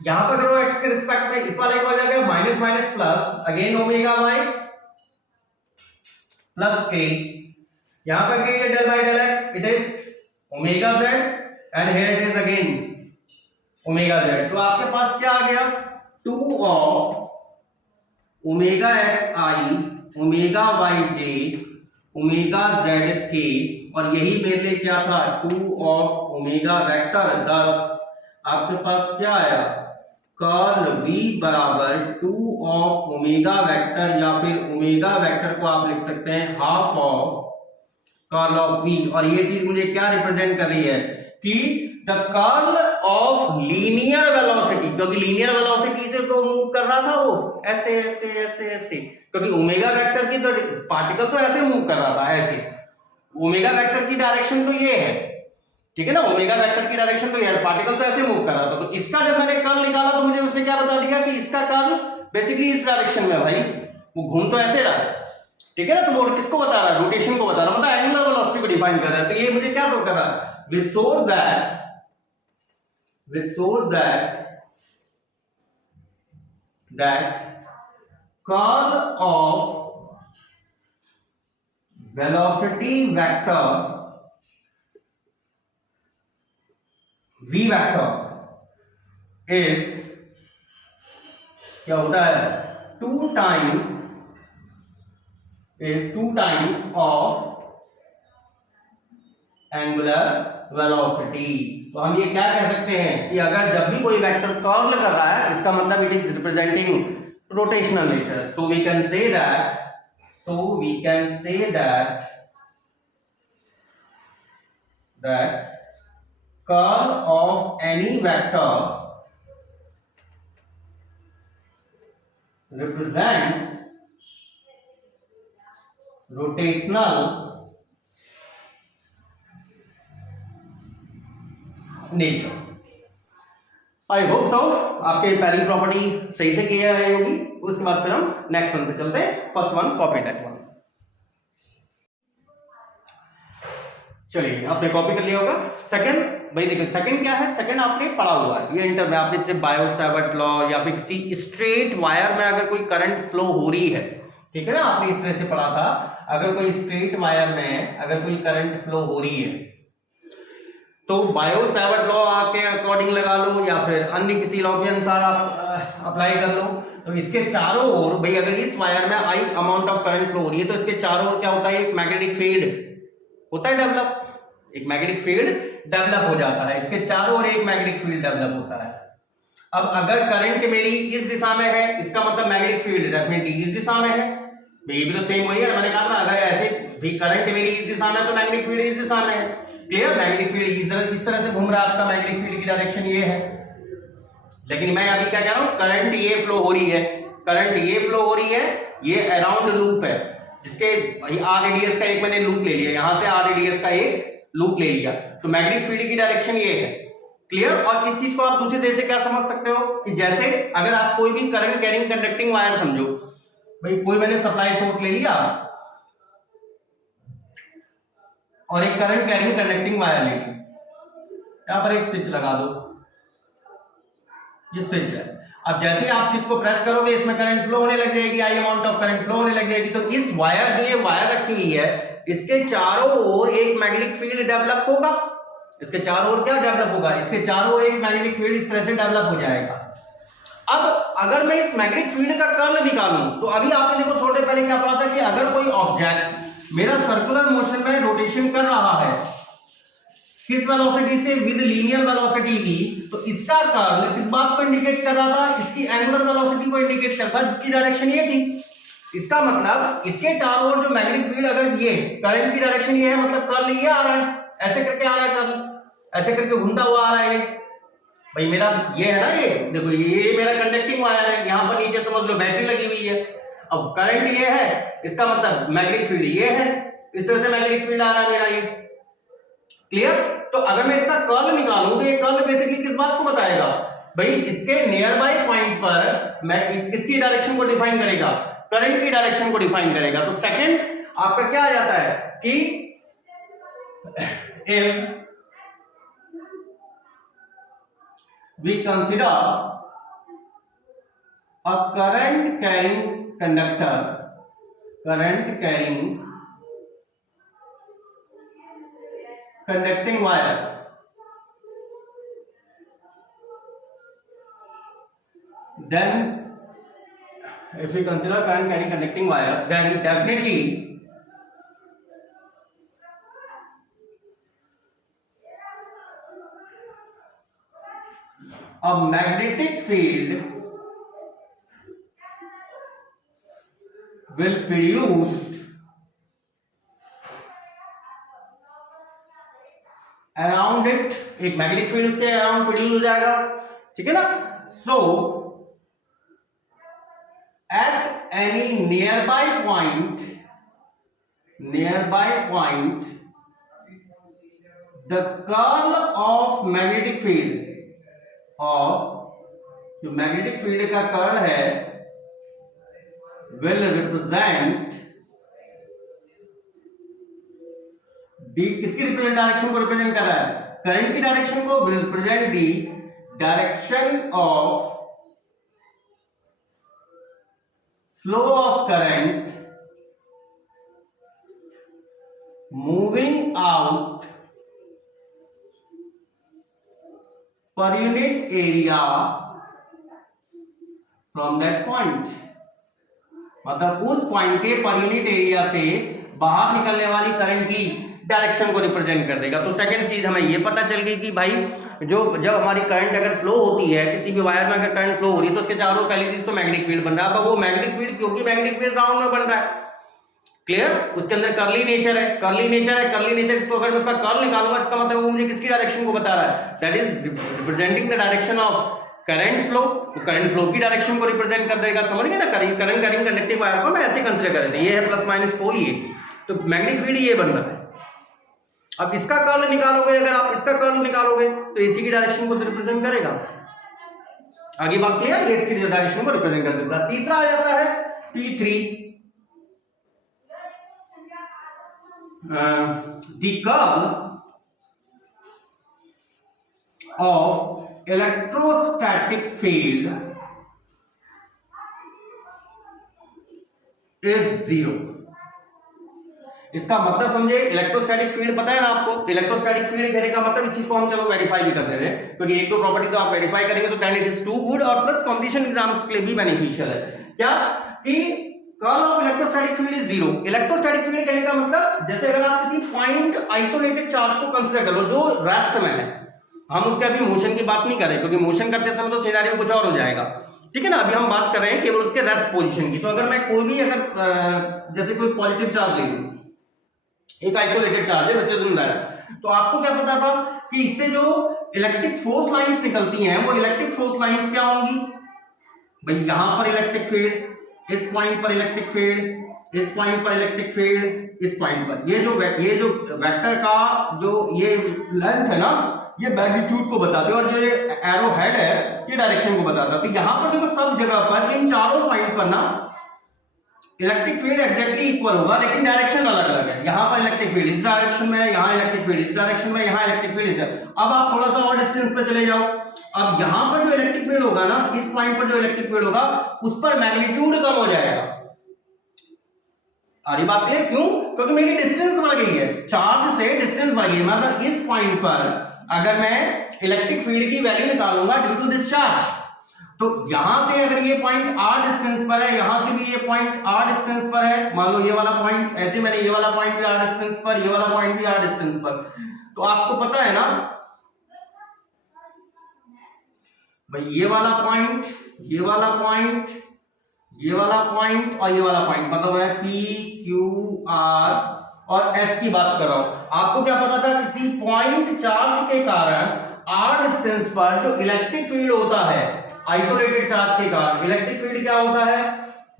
यहां पर करो एक्स के रिस्पेक्ट में, इस वाले को हो जाएगा minus minus plus again omega y plus k, यहां पर क्या है del by del x, it is omega z and here it is again omega z. तो आपके पास क्या आ गया 2 of omega x i omega y j omega z k, और यही मेरे लिए क्या था 2 ऑफ ओमेगा वेक्टर 10। आपके पास क्या आया कर्ल v बराबर 2 ऑफ ओमेगा वेक्टर, या फिर ओमेगा वेक्टर को आप लिख सकते हैं half of curl of v। और ये चीज मुझे क्या रिप्रेजेंट कर रही है कि the curl of linear velocity, क्योंकि लीनियर वेलोसिटी से तो मूव कर रहा था वो ऐसे ऐसे ऐसे ऐसे, क्योंकि ओमेगा वेक्टर की तो पार्टिकल तो ऐसे मूव कर रहा था ऐसे, ओमेगा वेक्टर की डायरेक्शन तो ये है, ठीक है ना, ओमेगा वेक्टर की डायरेक्शन तो ये है, पार्टिकल तो ऐसे मूव कर रहा था। तो इसका जब मैंने कर्ल निकाला तो मुझे उसने क्या बता दिया कि इसका कर्ल बेसिकली इस डायरेक्शन में, भाई वो घूम तो ऐसे रहा है, ठीक है ना, तो वो किसको बता रहा है रोटेशन को बता रहा है, मतलब एंगुलर वेलोसिटी को डिफाइन कर रहा है। तो ये मुझे क्या शो कर रहा है which shows that curl of velocity vector v vector is क्या होता है 2 times of एंगुलर वेलोसिटी। तो हम ये क्या कह सकते हैं कि अगर जब भी कोई वेक्टर कर्ल कर रहा है इसका मतलब it is representing rotational nature. So we can say that curl of any vector represents rotational nature. I hope so आपके पहली प्रॉपर्टी सही से क्लियर आई होगी। उसके बाद फिर हम नेक्स्ट वन पे चलते हैं, first one copy type one. चलिए आपने कॉपी कर लिया होगा। सेकंड, भाई देखिए सेकंड क्या है, सेकंड आपने पढ़ा हुआ है, ये इंटर में आपने जैसे बायो-सावर्ट लॉ या फिर किसी स्ट्रेट वायर में अगर कोई करंट फ्लो हो रही है, ठीक है ना, आपने इस तरह से पढ़ा था, अगर कोई स्ट्रेट वायर में अगर कोई करंट फ्लो हो रही है तो बायो-सावर्ट लॉ के अकॉर्डिंग लगा लो या फिर अन्य किसी लॉ के अनुसार आप अप्लाई कर लो। तो इसके चारों ओर भाई अगर इस वायर में आई अमाउंट ऑफ करंट फ्लो हो रही है तो इसके चारों ओर क्या होता है, एक मैग्नेटिक फील्ड होता है डेवलप, एक मैग्नेटिक फील्ड डेवलप हो जाता है, इसके चारों ओर एक मैग्नेटिक फील्ड डेवलप होता है। अब अगर करंट मेरी इस दिशा में है इसका मतलब मैग्नेटिक फील्ड डेफिनेटली इस दिशा में है, ये भी तो सेम वही है, मैंने कहा ना अगर ऐसे भी करंट मेरी इस दिशा में तो मैग्नेटिक फील्ड इस दिशा में है। क्लियर, मैग्नेटिक फील्ड इस तरह से घूम रहा है, आपका मैग्नेटिक फील्ड की डायरेक्शन ये है। लेकिन मैं अभी क्या कह रहा हूं, करंट ये फ्लो हो रही है, करंट ये फ्लो हो रही है, ये अराउंड लूप है जिसके आर रेडियस का एक मैंने लूप ले लिया, यहां से आर रेडियस का एक लूप ले लिया, तो मैग्नेटिक फील्ड की डायरेक्शन ये है। क्लियर, और इस चीज को आप दूसरे तरह से क्या समझ सकते हो कि जैसे अगर आप कोई भी करंट कैरिंग कंडक्टिंग वायर समझो, भाई कोई मैंने सप्लाई सोर्स ले लिया और एक करंट कैरिंग कंडक्टिंग वायर ले ली, यहां पर एक स्विच लगा दो, ये स्विच है। अब जैसे आप स्विच को प्रेस करोगे इसमें करंट फ्लो होने लग जाएगी, आई अमाउंट ऑफ करंट फ्लो होने लग जाएगी। तो इस वायर, जो ये वायर रखी हुई है, इसके चारों ओर एक मैग्नेटिक फील्ड डेवलप होगा, इसके चारों ओर क्या डेवलप होगा, इसके चारों ओर एक मैग्नेटिक फील्ड इस तरह से डेवलप हो जाएगा। अब अगर मैं इस मैग्नेटिक फील्ड का कर्ल निकालूं तो अभी आपने देखो थोड़ी देर पहले क्या पढ़ा था कि अगर कोई ऑब्जेक्ट मेरा सर्कुलर मोशन में रोटेशन कर रहा है किस वेलोसिटी से, विद लीनियर वेलोसिटी ही, तो इसका कर्ल किस बात को इंडिकेट कर रहा था, इसकी एंगुलर वेलोसिटी को इंडिकेट करता है जिसकी डायरेक्शन ये थी। इसका मतलब इसके चारों ओर जो मैग्नेटिक फील्ड, अगर ये करंट की डायरेक्शन ये है मतलब कर्ल ये आ रहा है, ऐसे करके आ रहा है कर्ल, ऐसे करके घूमता हुआ आ रहा है। भाई मेरा ये है ना, ये देखो ये मेरा कंडक्टिंग वायर है, यहां पर नीचे समझ लो बैटरी लगी हुई है। अब करंट ये है, इसका मतलब मैग्नेटिक फील्ड ये है, इस तरह से मैग्नेटिक फील्ड आ रहा है मेरा ये। क्लियर? तो अगर मैं इसका कर्ल निकालूं तो ये कर्ल बेसिकली किस बात को बताएगा भाई, इसके नियर बाय पॉइंट पर मैं किसकी डायरेक्शन को डिफाइन करेगा, करंट की डायरेक्शन को डिफाइन करेगा। तो सेकंड आपका क्या आ जाता है कि if we consider a current carrying conductor, current carrying conducting wire, then if we consider current carrying conducting wire, then definitely a magnetic field will produce around it, एक magnetic field उसके around produce हो जाएगा, ठीक है ना। So at any near by point the curl of magnetic field, और जो magnetic field का कर्ल है will represent डी, किसकी रिप्रेजेंट डायरेक्शन को रिप्रेजेंट कर रहा है, करंट की डायरेक्शन को, will represent the direction of flow of current moving out per unit area from that point, मतलब उस पॉइंट के पर यूनिट एरिया से बाहर निकलने वाली करंट की डायरेक्शन को रिप्रेजेंट कर देगा। तो सेकंड चीज हमें ये पता चल गई कि भाई जो जब हमारी करंट अगर फ्लो होती है, किसी भी वायर में अगर करंट फ्लो हो रही है तो उसके चारों पहली चीज तो मैग्नेटिक फील्ड बन रहा है। अब वो मैग्नेटिक फील्ड क्योंकि मैग्नेटिक फील्ड राउंड में बन रहा है, क्लियर, उसके अंदर कर्ली नेचर है, कर्ली नेचर इसको अगर मैं उसका कर्ल निकालूंगा इसका मतलब वो मुझे किसकी डायरेक्शन को बता रहा है, that is representing the direction of current flow. तो करंट फ्लो की डायरेक्शन को रिप्रेजेंट कर देगा, समझ गए ना। करंट कैरिंग कंडक्टिंग वायर को मैं ऐसे कंसीडर कर रहे थे, ये है प्लस माइनस पोल, ये तो मैग्नेटिक फील्ड ये बन रहा है। अब इसका कर्ल निकालोगे, अगर आप इसका कर्ल निकालोगे तो एसी की डायरेक्शन को रिप्रेजेंट करेगा। आगे बात क्लियर, ये इसकी डायरेक्शन को रिप्रेजेंट कर देता है। तीसरा आ जाता है P3, the curl of electrostatic field is 0। इसका मतलब समझे, इलेक्ट्रोस्टैटिक फील्ड पता है ना आपको, इलेक्ट्रोस्टैटिक फील्ड कहने का मतलब इस चीज को हम चलो वेरीफाई भी कर दे रहे हैं, क्योंकि एक तो प्रॉपर्टी तो आप वेरीफाई करेंगे तो then it is too good, और प्लस कॉम्पिटिशन एग्जाम्स के लिए भी बेनिफिशियल है। क्या कि curl of electrostatic field is 0। Electrostatic field कहने का मतलब जैसे अगर आप किसी पॉइंट आइसोलेटेड चार्ज को कंसीडर कर लो जो रेस्ट में है, हम उसके अभी मोशन की बात नहीं कर रहे क्योंकि मोशन करते समय तो सिनेरियो कुछ और हो जाएगा, ठीक है ना। अभी हम बात कर रहे हैं केवल उसके रेस्ट पोजीशन की। तो अगर मैं कोई भी अगर जैसे कोई पॉजिटिव चार्ज ले लूं, एक आइसोलेटेड चार्ज है विच इज इन रेस्ट, तो आपको क्या पता था कि इससे जो इलेक्ट्रिक फोर्स लाइंस निकलती हैं वो इलेक्ट्रिक फोर्स लाइंस क्या होंगी भाई, यहां पर इलेक्ट्रिक फील्ड, इस पॉइंट पर इलेक्ट्रिक फील्ड, इस पॉइंट पर इलेक्ट्रिक फील्ड, इस पॉइंट पर। ये जो वेक्टर का जो ये लेंथ है ना, ये मैग्नीट्यूड को बताते हैं, और जो ये एरो हेड है ये डायरेक्शन को बताता है। तो यहां पर देखो सब जगह पर इन चारों पॉइंट पर ना इलेक्ट्रिक फील्ड एग्जैक्टली इक्वल होगा, लेकिन डायरेक्शन अलग अलग है। यहां पर इलेक्ट्रिक फील्ड इस डायरेक्शन में है, यहां इलेक्ट्रिक फील्ड इस डायरेक्शन में, यहां इलेक्ट्रिक फील्ड इस। अब आप थोड़ा सा और डिस्टेंस पे चले जाओ, अब यहां पर जो इलेक्ट्रिक फील्ड होगा ना, इस पॉइंट पर जो इलेक्ट्रिक फील्ड होगा उस पर मैग्नीट्यूड कम हो जाएगा। आ रही बात क्लियर? क्यों? क्योंकि मेरी डिस्टेंस बढ़ गई है, चार्ज से डिस्टेंस बढ़ गई है। मतलब इस पॉइंट पर अगर मैं इलेक्ट्रिक फील्ड की वैल्यू निकालूंगा ड्यू टू दिस चार्ज, तो यहां से अगर ये पॉइंट r डिस्टेंस पर है, यहां से भी ये पॉइंट r डिस्टेंस पर है, मान लो ये वाला पॉइंट, ऐसे मैंने ये वाला पॉइंट भी r डिस्टेंस पर, ये वाला पॉइंट भी r डिस्टेंस पर, तो आपको पता है ना भाई ये वाला पॉइंट, ये वाला पॉइंट, ये वाला पॉइंट और ये वाला पॉइंट, मतलब है P Q R और S की बात कर रहा हूं। आपको क्या पता था, किसी पॉइंट चार्ज के कारण r डिस्टेंस पर जो इलेक्ट्रिक फील्ड होता है आइसोलेटेड चार्ज के कारण, इलेक्ट्रिक फील्ड क्या होता है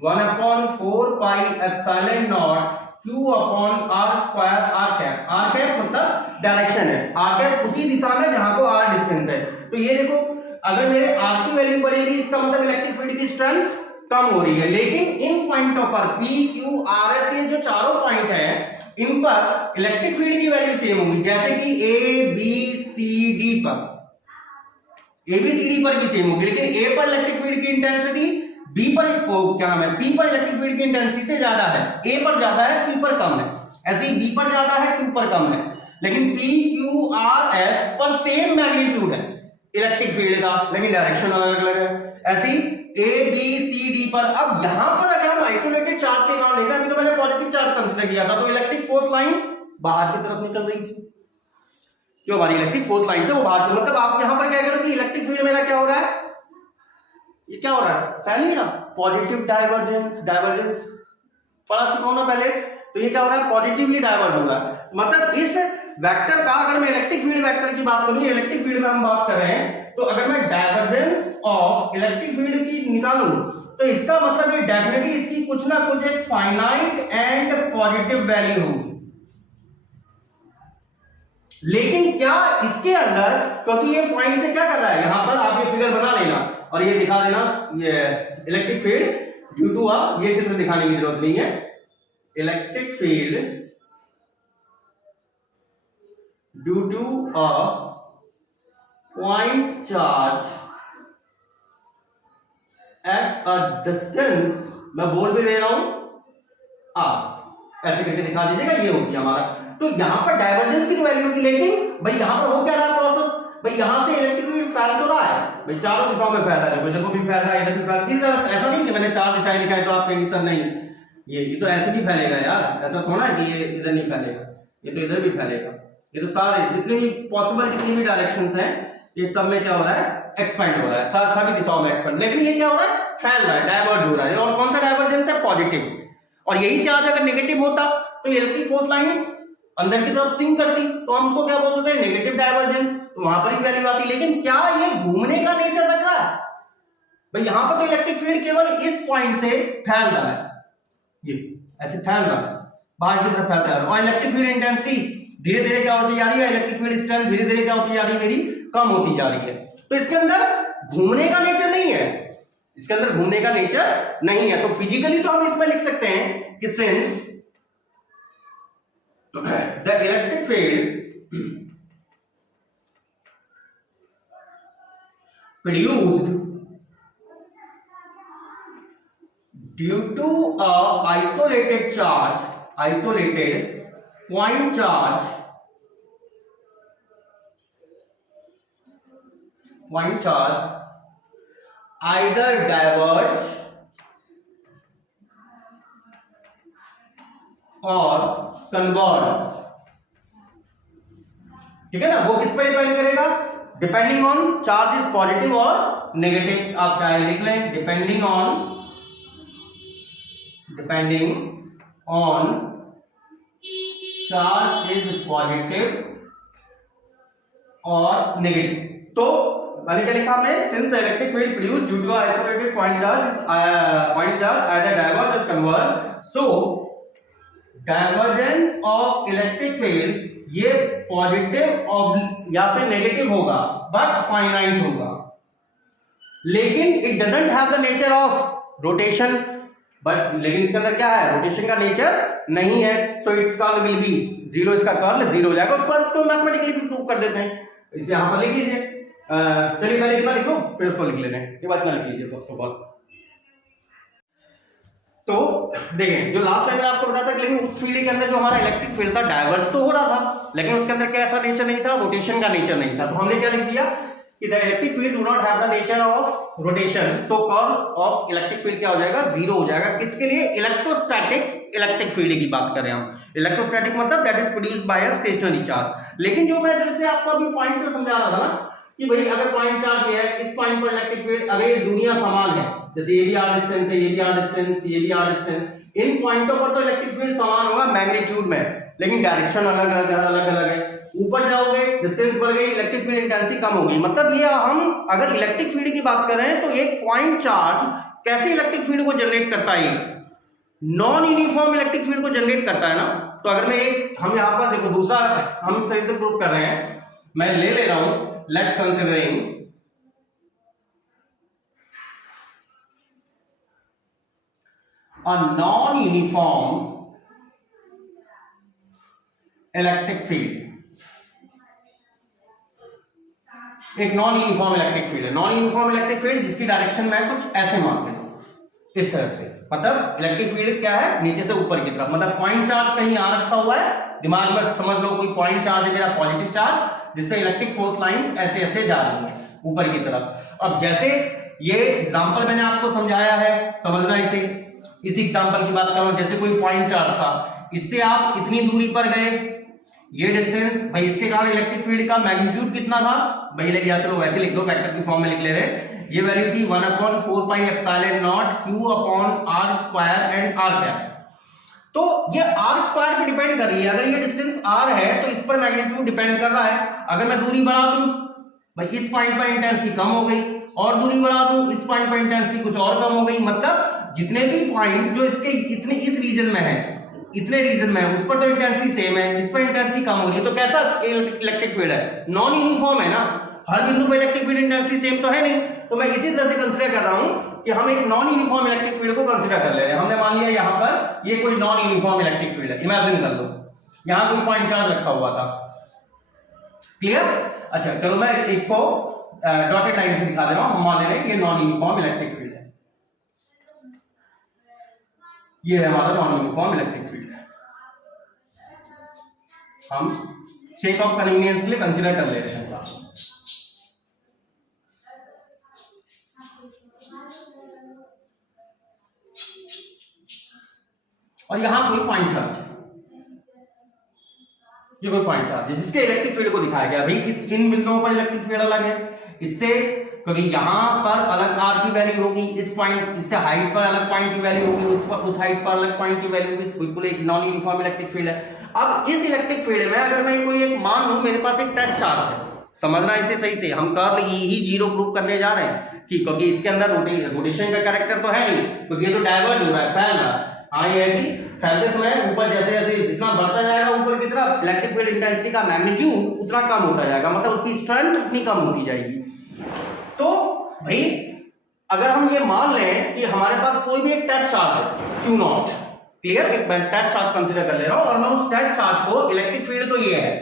1/4 pi epsilon not q upon r square r cap. r cap मतलब डायरेक्शन है, आर कैप उसी दिशा में जहां को आर डिस्टेंस है। तो ये देखो अगर मेरे आर की वैल्यू बढ़ेगी इसका मतलब इलेक्ट्रिक फील्ड की स्ट्रेंथ कम हो रही है, लेकिन इन पॉइंटों पर पी क्यू आर एस ये जो चारों पॉइंट है इन पर इलेक्ट्रिक फील्ड की वैल्यू सेम होगी, जैसे कि ए बी सी डी पर, ए बी सी डी पर भी सेम होगी, लेकिन ए पर इलेक्ट्रिक फील्ड की इंटेंसिटी बी पर क्या नाम है पी पर इलेक्ट्रिक फील्ड की इंटेंसिटी से ज्यादा है, ए पर ज्यादा है पी पर कम है, ऐसे ही बी पर ज्यादा है क्यू पर कम है, लेकिन पी क्यू आर एस पर सेम मैग्नीट्यूड है इलेक्ट्रिक फील्ड का, लेकिन डायरेक्शन अलग अलग है। ऐसे ही ए बी सी डी पर, अब यहां पर अगर हम आइसोलेटेड चार्ज के कारण देख रहे हैं, अभी तो मैंने पॉजिटिव चार्ज कंसीडर किया था, तो इलेक्ट्रिक फोर्स लाइंस बाहर की तरफ निकल रही थी, जो हमारी इलेक्ट्रिक फोर्स लाइंस है वो बाहर की, मतलब आप यहां पर क्या करो कि इलेक्ट्रिक फील्ड मेरा क्या हो रहा है, ये क्या हो रहा है, फैल नहीं रहा, पॉजिटिव डाइवर्जेंस, डाइवर्जेंस पढ़ा चुका हूं ना पहले, तो ये क्या हो रहा है, पॉजिटिवली डाइवर्ज हो रहा है, मतलब इस वेक्टर का अगर मैं इलेक्ट्रिक फील्ड वेक्टर की बात करूं, इलेक्ट्रिक फील्ड में हम बात कर रहे हैं, तो अगर मैं डाइवर्जेंस ऑफ इलेक्ट्रिक फील्ड की निकालूं तो इसका मतलब ये डेफिनेटली इसकी कुछ ना कुछ एक फाइनाइट एंड पॉजिटिव वैल्यू होगी, लेकिन क्या इसके अंदर, क्योंकि ये पॉइंट से क्या कर रहा है, यहां पर आप ये फिगर बना लेना और ये दिखा देना, ये इलेक्ट्रिक फील्ड ड्यू टू ये चित्र दिखाने की जरूरत नहीं है, electric field due to a point charge at a distance, मैं बोल भी दे रहा हूं ऐसे करके दिखा दीजिएगा, ये हो गया हमारा। तो यहां पर डाइवर्जेंस की वैल्यू की, लेकिन भाई यहां पर हो क्या रहा है प्रोसेस, भाई यहां से इलेक्ट्रिक फील्ड फैल तो रहा है, भाई चारों दिशाओं में फैल रहा है, इधर को भी फैल रहा है, इधर भी फैल रहा है, ऐसा नहीं कि मैंने चार दिशाएं दिखाई तो आप कहेंगे सर नहीं ये तो ऐसे नहीं फैलेगा यार, ऐसा थोड़ा है कि ये इधर नहीं फैलेगा, ये तो इधर भी फैलेगा, ये तो सारे जितने भी पॉसिबल जितनी भी डायरेक्शंस हैं ये सब में क्या हो रहा है, एक्सपेंड हो रहा है, सभी दिशाओं में एक्सपेंड, लेकिन ये क्या हो रहा है, फैल रहा है, डाइवर्ज हो रहा है, और कौन सा डाइवर्जेंस है, पॉजिटिव, और यही चार्ज अगर नेगेटिव होता तो इलेक्ट्रिक फोर्स लाइंस अंदर की तरफ सिंक करती, तो हम उसको क्या बोलते हैं, नेगेटिव डाइवर्जेंस, तो वहां पर ही वैल्यू आती, लेकिन क्या ये घूमने का नेचर रख रहा है, भाई यहां पर तो इलेक्ट्रिक फील्ड केवल इस पॉइंट से फैल रहा है, ये ऐसे फैल रहा है, बाहर की तरफ फैलता है, और इलेक्ट्रिक फील्ड इंटेंसिटी धीरे धीरे क्या होती जा रही है, इलेक्ट्रिक फील्ड स्ट्रेंथ धीरे धीरे क्या होती जा रही है, मेरी कम होती जा रही है, तो इसके अंदर घूमने का नेचर नहीं है, इसके अंदर घूमने का नेचर नहीं है, तो फिजिकली तो हम इसमें लिख सकते हैं कि since the electric field produced due to a isolated point charge either diverge और कन्वर्ज, ठीक है ना, वो किस पर डिपेंड करेगा, depending on charge is positive और नेगेटिव, आप चाहे लिख लें, depending on charge is positive और नेगेटिव, तो मैंने क्या लिखा हमने, since the electric field produce due to isolated point charge either diverge or converge, so divergence of electric field ये पॉजिटिव या फिर नेगेटिव होगा, बट फाइनाइट होगा, लेकिन it doesn't have the nature of rotation, but लेकिन इसके अंदर क्या है, रोटेशन का नेचर नहीं है, so it's curl will be zero, इसका कर्ल जीरो हो जाएगा, उसको मैथमेटिकली भी प्रूव कर देते हैं, इसे यहां पर लिख लीजिए, चलिए पहले इतना लिखो फिर उसको लिख लेते हैं, ये बात ना लिख लीजिए फर्स्ट ऑफ ऑल। तो देखें जो लास्ट टाइम मैंने आपको बताया था, लेकिन उस फील्ड के अंदर जो हमारा इलेक्ट्रिक फील्ड था डाइवर्स तो हो रहा था, लेकिन उसके अंदर कैसा नेचर नहीं था, रोटेशन का नेचर नहीं था, तो हमने क्या लिख दिया कि the electric field do not have the nature of rotation, so curl of electric field क्या हो जाएगा, जीरो हो जाएगा, किसके लिए, इलेक्ट्रोस्टैटिक इलेक्ट्रिक फील्ड की बात कर रहे हैं हम, इलेक्ट्रोस्टैटिक मतलब that is produced by a stationary charge, लेकिन जो मैं जैसे आपको अभी पॉइंट से समझा रहा था ना कि भाई अगर पॉइंट चार्ज ये है, इस पॉइंट पर इलेक्ट्रिक फील्ड, अगर ये दुनिया समान है, जैसे ये भी आर डिस्टेंस है, ये भी आर डिस्टेंस, ये भी आर डिस्टेंस, इन पॉइंटों पर तो इलेक्ट्रिक फील्ड समान होगा मैग्नीट्यूड में, लेकिन डायरेक्शन अलग अलग है, ऊपर जाओगे डिस्टेंस बढ़ गई, इलेक्ट्रिक फील्ड इंटेंसिटी कम होगी, मतलब ये हम अगर इलेक्ट्रिक फील्ड की बात कर रहे हैं तो एक पॉइंट चार्ज कैसे इलेक्ट्रिक फील्ड को जनरेट करता है, नॉन यूनिफॉर्म इलेक्ट्रिक फील्ड को जनरेट करता है ना। तो अगर मैं एक, हम यहां पर देखो दूसरा हम इस तरह से प्रूव कर रहे हैं, मैं ले रहा हूं, let considering a non-uniform electric field, एक नॉन यूनिफॉर्म इलेक्ट्रिक फील्ड है, नॉन यूनिफॉर्म इलेक्ट्रिक फील्ड जिसकी डायरेक्शन मैं कुछ ऐसे मान लेता हूं, इस तरह से, मतलब इलेक्ट्रिक फील्ड क्या है, नीचे से ऊपर की तरफ, मतलब पॉइंट चार्ज कहीं यहां रखा हुआ है, दिमाग में समझ लो कोई पॉइंट चार्ज है मेरा, पॉजिटिव चार्ज, जिससे इलेक्ट्रिक फोर्स लाइंस ऐसे ऐसे जा रही है ऊपर की तरफ। अब जैसे ये एग्जांपल मैंने आपको समझाया है, समझना इसे, इसी एग्जांपल की बात कर रहा हूं, जैसे कोई पॉइंट चार्ज था, इससे आप इतनी दूरी पर गए, ये डिस्टेंस, भाई इसके कारण इलेक्ट्रिक फील्ड का मैग्नीट्यूड कितना था, भाई लग गया, चलो वैसे लिख लो, वेक्टर की फॉर्म में लिख ले रहे, ये वैल्यू थी 1/4 pi epsilon not q upon r square and r cap. तो ये r स्क्वायर पे डिपेंड कर रही है, अगर ये डिस्टेंस r है तो इस पर मैग्नीट्यूड डिपेंड कर रहा है। अगर मैं दूरी बढ़ा दूं, भाई इस पॉइंट पर इंटेंसिटी कम हो गई, और दूरी बढ़ा दूं, इस पॉइंट पर इंटेंसिटी कुछ और कम हो गई, मतलब जितने भी पॉइंट जो इसके इतने इस रीजन में है, इतने रीजन में है, उस पर तो इंटेंसिटी सेम है, इस पर इंटेंसिटी कम हो रही है, तो कैसा इलेक्ट्रिक फील्ड है, नॉन यूनिफॉर्म है ना, हर बिंदु पर इलेक्ट्रिक फील्ड इंटेंसिटी सेम तो है नहीं। तो मैं इसी तरह से कंसीडर कर रहा हूं कि हम एक नॉन यूनिफॉर्म इलेक्ट्रिक फील्ड को कंसीडर कर ले रहे हैं। हमने मान लिया यहां पर ये कोई नॉन यूनिफॉर्म इलेक्ट्रिक फील्ड है, इमेजिन कर लो यहां कोई पॉइंट चार्ज रखा हुआ था, क्लियर। अच्छा चलो मैं इसको डॉटेड लाइन से दिखा दे रहा हूं, हम मान ले रहे हैं ये नॉन यूनिफॉर्म इलेक्ट्रिक फील्ड है, ये है हमारा नॉन यूनिफॉर्म इलेक्ट्रिक फील्ड है, हम सेक ऑफ कन्वीनियंस के लिए कंसीडर कर ले रहे हैं साहब। और यहां कोई पॉइंट चार्ज है, ये कोई पॉइंट चार्ज है जिसके इलेक्ट्रिक फील्ड को दिखाया गया, भाई इस इन बिंदुओं पर इलेक्ट्रिक फील्ड अलग है, इससे क्योंकि यहां पर अलग r की वैल्यू होगी, इस पॉइंट इससे हाइट पर अलग पॉइंट की वैल्यू होगी, उस हाइट पर अलग पॉइंट की वैल्यू होगी, बिल्कुल एक नॉन यूनिफॉर्म इलेक्ट्रिक फील्ड है। अब इस इलेक्ट्रिक फील्ड में अगर मैं कोई एक मान लूं, मेरे पास एक टेस्ट चार्ज है, समझना इसे सही से, हम कर्ल ई ही जीरो प्रूव करने जा रहे हैं कि क्योंकि इसके अंदर रोटेशन का कैरेक्टर तो है नहीं, क्योंकि ये तो डाइवर्ज हो रहा है, फैल रहा है। हाँ ये है कि फैलते समय ऊपर जैसे जैसे जितना बढ़ता जाएगा ऊपर की तरफ, इलेक्ट्रिक फील्ड इंटेंसिटी का मैग्नीट्यूड उतना कम होता जाएगा, मतलब उसकी स्ट्रेंथ उतनी कम होती जाएगी। तो भाई अगर हम ये मान लें कि हमारे पास कोई भी एक टेस्ट चार्ज है Q नॉट, क्लियर, एक मैं टेस्ट चार्ज कंसीडर कर ले रहा हूं, और मैं उस टेस्ट चार्ज को, इलेक्ट्रिक फील्ड तो ये है,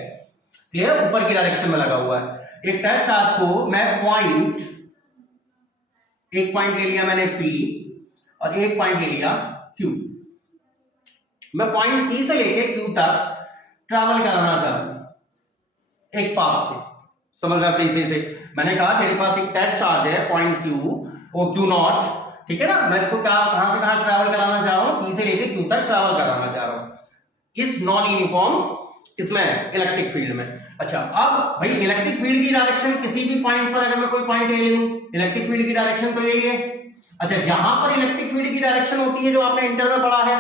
क्लियर, ऊपर की डायरेक्शन में लगा हुआ है, एक टेस्ट चार्ज को मैं एक पॉइंट ले लिया मैंने P और एक पॉइंट ले लिया Q, मैं पॉइंट P से लेके Q तक ट्रैवल कराना चाहूं एक पाथ से, समझना सही से, मैंने कहा मेरे पास एक टेस्ट चार्ज है पॉइंट Q और Q नॉट, ठीक है ना, मैं इसको कहां से कहां ट्रैवल कराना चाह रहा हूं, P से लेके Q तक ट्रैवल कराना चाह रहा हूं इस नॉन यूनिफॉर्म किसमें, इलेक्ट्रिक फील्ड में। अच्छा अब भाई इलेक्ट्रिक फील्ड की डायरेक्शन किसी भी पॉइंट पर अगर मैं कोई पॉइंट ले लूं, इलेक्ट्रिक फील्ड की डायरेक्शन तो यही है। अच्छा जहां पर इलेक्ट्रिक फील्ड की डायरेक्शन होती है, जो आपने इंटर में पढ़ा है,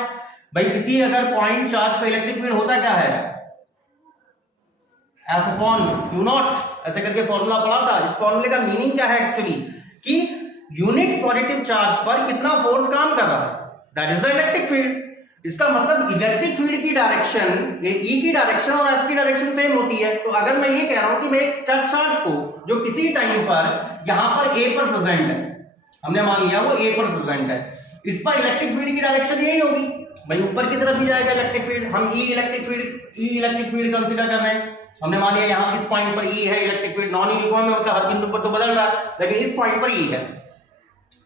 भाई किसी अगर पॉइंट चार्ज पर इलेक्ट्रिक फील्ड होता क्या है, F अपॉन Q नॉट, ऐसे करके फॉर्मूला पढ़ा था। इस फॉर्मूले का मीनिंग क्या है एक्चुअली, कि यूनिट पॉजिटिव चार्ज पर कितना फोर्स काम कर रहा है, that is the electric field. इसका मतलब इलेक्ट्रिक फील्ड की डायरेक्शन, E की डायरेक्शन और F की डायरेक्शन सेम होती है। तो अगर मैं ये कह रहा हूं कि मैं एक टेस्ट चार्ज को जो किसी टाइम पर यहां पर A पर प्रेजेंट है, हमने मान लिया वो A पर प्रेजेंट है, इस पर इलेक्ट्रिक फील्ड की डायरेक्शन यही होगी, भाई ऊपर की तरफ ही जाएगा इलेक्ट्रिक फील्ड। हम E इलेक्ट्रिक फील्ड कंसीडर कर रहे हैं, हमने मान लिया यहां इस पॉइंट पर E है, इलेक्ट्रिक फील्ड नॉन यूनिफॉर्म है, मतलब हर बिंदु पर तो बदल रहा है, लेकिन इस पॉइंट पर E है।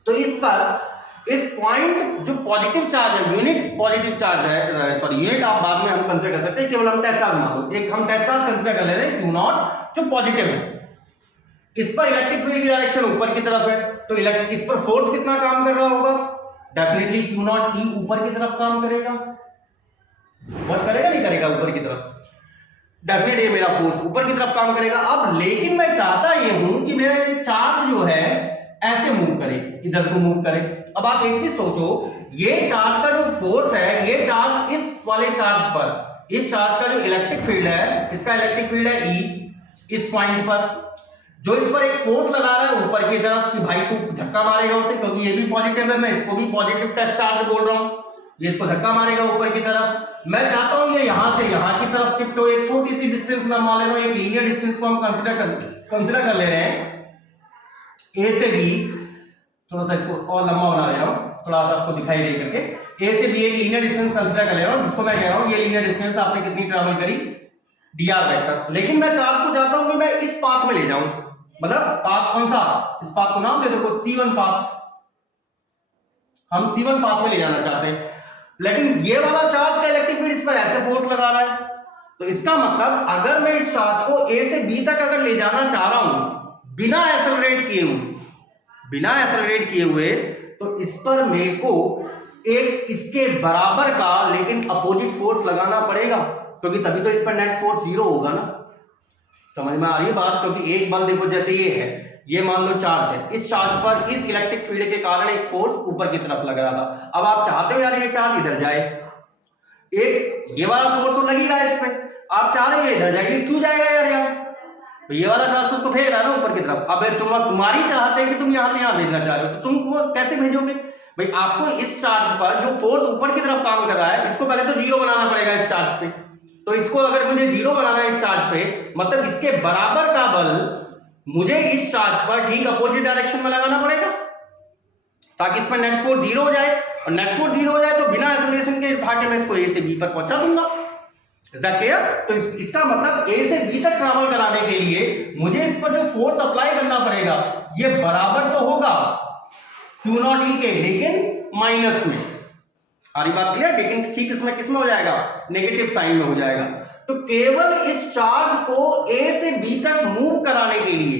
तो इस पर इस पॉइंट जो पॉजिटिव चार्ज है, यूनिट पॉजिटिव चार्ज है, सॉरी यूनिट आप बाद में हम कंसीडर कर सकते हैं, केवल हम टेस्ट चार्ज मान लो, एक हम टेस्ट चार्ज कंसीडर कर ले रहे हैं Q नॉट जो पॉजिटिव है, इस पर इलेक्ट्रिक फील्ड की डायरेक्शन ऊपर की तरफ है, तो इस पर फोर्स कितना काम कर रहा होगा, डेफिनेटली Q नॉट E ऊपर की तरफ काम करेगा, वर्क करेगा नहीं करेगा ऊपर की तरफ, डेफिनेटली ये मेरा फोर्स ऊपर की तरफ काम करेगा। अब लेकिन मैं चाहता ये हूं कि मेरा ये चार्ज जो है ऐसे मूव करे, इधर को मूव करे। अब आप एक चीज सोचो, ये चार्ज का जो फोर्स है, ये चार्ज इस वाले चार्ज पर, इस चार्ज का जो इलेक्ट्रिक फील्ड है, इसका इलेक्ट्रिक फील्ड है E, इस पॉइंट पर जो इस पर एक फोर्स लगा रहा है ऊपर की तरफ कि भाई तू धक्का मारेगा उसे, क्योंकि ये भी पॉजिटिव है, मैं इसको भी पॉजिटिव टेस्ट चार्ज बोल रहा हूं, ये इसको धक्का मारेगा ऊपर की तरफ। मैं चाहता हूं ये यहां से यहां की तरफ शिफ्ट हो, एक छोटी सी डिस्टेंस में मान ले रहा हूं, एक लीनियर डिस्टेंस को हम कंसिडर कर ले रहे हैं ए से बी। थोड़ा सा इसको और लंबा बना ले रहा हूं, थोड़ा सा आपको दिखाई दे करके। ए से बी एक लीनियर डिस्टेंस कंसिडर कर ले रहा हूं, जिसको मैं कह रहा हूं ये लीनियर डिस्टेंस आपने कितनी ट्रैवल करी, dr वेक्टर। लेकिन मैं चार्ज को चाहता हूं कि मैं इस पाथ में ले जाऊं, मतलब पाथ कौन सा, इस पाथ को नाम दे दो C1 पाथ, हम C1 पाथ में ले जाना चाहते हैं। लेकिन ये वाला चार्ज का इलेक्ट्रिक फील्ड इस पर ऐसे फोर्स लगा रहा है, तो इसका मतलब अगर मैं इस चार्ज को A से B तक अगर ले जाना चाह रहा हूं बिना एक्सेलरेट किए हुए, तो इस पर मेरे को एक इसके बराबर का लेकिन अपोजिट फोर्स लगाना पड़ेगा, क्योंकि तभी तो इस पर नेट फोर्स 0 होगा ना। समझ में आ रही है बात? क्योंकि एक बल देखो, जैसे ये है, ये मान लो चार्ज है, इस चार्ज पर इस इलेक्ट्रिक फील्ड के कारण एक फोर्स ऊपर की तरफ लग रहा था। अब आप चाहते हो यार ये चार्ज इधर जाए, एक ये वाला फोर्स तो लगेगा इस पे, आप चाह रहे हो इधर जाएगी, क्यों जाएगा यार यहाँ, तो ये वाला चार्ज तो उसको फेंक रहा है ना ऊपर की तरफ। अब तुम्हारी चाहते हैं कि तुम यहां से यहां भेजना चाह रहे हो, तो तुम कैसे भेजोगे भाई? आपको इस चार्ज पर जो फोर्स ऊपर की तरफ काम कर रहा है, इसको पहले तो 0 बनाना पड़ेगा इस चार्ज पे। तो इसको अगर मुझे 0 बनाना है इस चार्ज पे, मतलब इसके बराबर का बल मुझे इस चार्ज पर ठीक अपोजिट डायरेक्शन में लगाना पड़ेगा, ताकि इसमें नेट फोर्स 0 हो जाए। और नेट फोर्स 0 हो जाए तो बिना एक्सेलरेशन के भागे में इसको A से B पर पहुंचा दूंगा। Is that clear? तो इसका मतलब A से B तक ट्रैवल कराने के लिए मुझे इस पर जो फोर्स अप्लाई करना पड़ेगा, ये बराबर तो होगा Q0E के, लेकिन माइनस में। सारी बात क्लियर? लेकिन ठीक इसमें किसमें हो जाएगा, नेगेटिव साइन में हो जाएगा। तो केवल इस चार्ज को A से B तक मूव कराने के लिए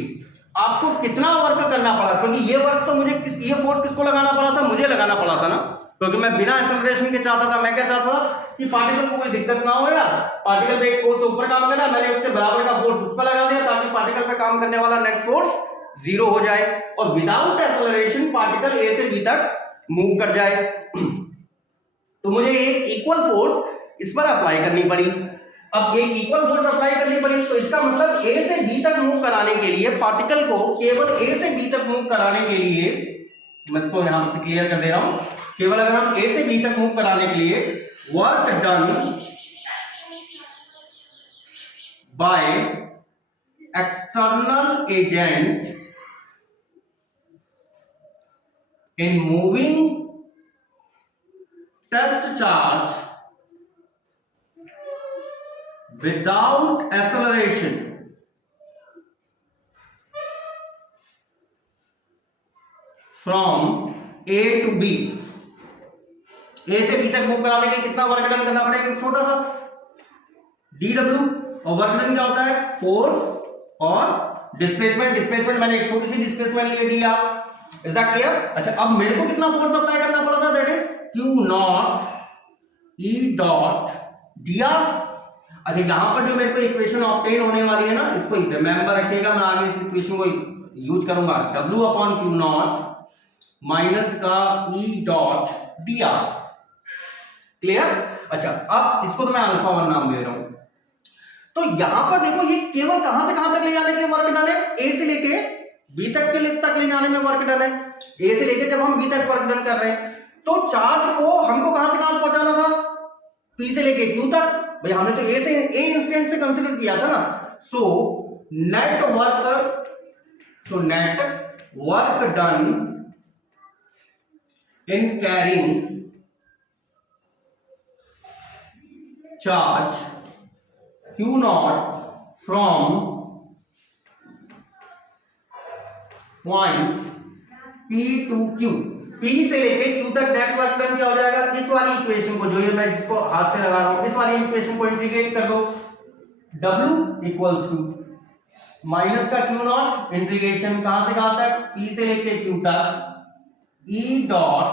आपको कितना वर्क करना पड़ा, क्योंकि ये वर्क तो मुझे ये फोर्स किसको लगाना पड़ा था, मुझे लगाना पड़ा था ना, क्योंकि मैं बिना एक्सेलरेशन के चाहता था। मैं क्या चाहता था कि पार्टिकल को कोई दिक्कत ना हो यार, पार्टिकल पे एक फोर्स ऊपर काम करना, मैंने उसके बराबर का फोर्स उस पर लगा दिया, ताकि पार्टिकल पे काम करने वाला नेट फोर्स 0 हो जाए और विदाउट एक्सेलरेशन पार्टिकल A से B तक मूव कर जाए। तो मुझे एक इक्वल फोर्स इस पर अप्लाई करनी पड़ी। अब एक इक्वल फोर्स अप्लाई करनी पड़ी, तो इसका मतलब A से B तक मूव कराने के लिए, पार्टिकल को केवल A से B तक मूव कराने के लिए, मैं इसको यहां से क्लियर कर दे रहा हूं, केवल अगर हम A से B तक मूव कराने के लिए work done by external agent in moving test charge without acceleration from A to B, A से B तक मूव कराने के कितना वर्क डन करना पड़ेगा, छोटा सा dw, और वर्क डन क्या होता है, फोर्स और डिस्प्लेसमेंट मैंने एक छोटी सी डिस्प्लेसमेंट ले दी आप। Is that clear? अच्छा, अब मेरे को कितना फोर्स अप्लाई करना पड़ा था, that is Q0 E dot dr। अच्छा, यहां पर जो मेरे को इक्वेशन ऑब्टेन होने वाली है ना, इसको रिमेंबर रखिएगा, मैं आगे इस इक्वेशन को यूज करूंगा, W अपॉन Q0 माइनस का E डॉट dr। क्लियर? अच्छा, अब इसको तो मैं अल्फा 1 नाम दे रहा हूं। तो यहां पर देखो, ये केवल कहां से कहां तक ले जाने के लिए वर्क डन है, A से लेके B तक ले जाने में वर्क डन है। A से लेके जब हम B तक वर्क डन कर रहे हैं, तो चार्ज को हमको कहां से कहां पहुंचाना था, P से लेके Q तक। भाई हमने तो A से A इंस्टेंट से कंसीडर किया था ना। So net work done in carrying charge Q0 from point P to Q, P से लेके Q तक नेट वर्क डन क्या हो जाएगा, इस वाली इक्वेशन को, जो ये मैं जिसको हाथ से लगा रहा हूं, इस वाली इक्वेशन को इंटीग्रेट कर दो। W इक्वल्स टू माइनस का Q0 इंटीग्रेशन कहां से कहां तक, P से लेके Q तक, E डॉट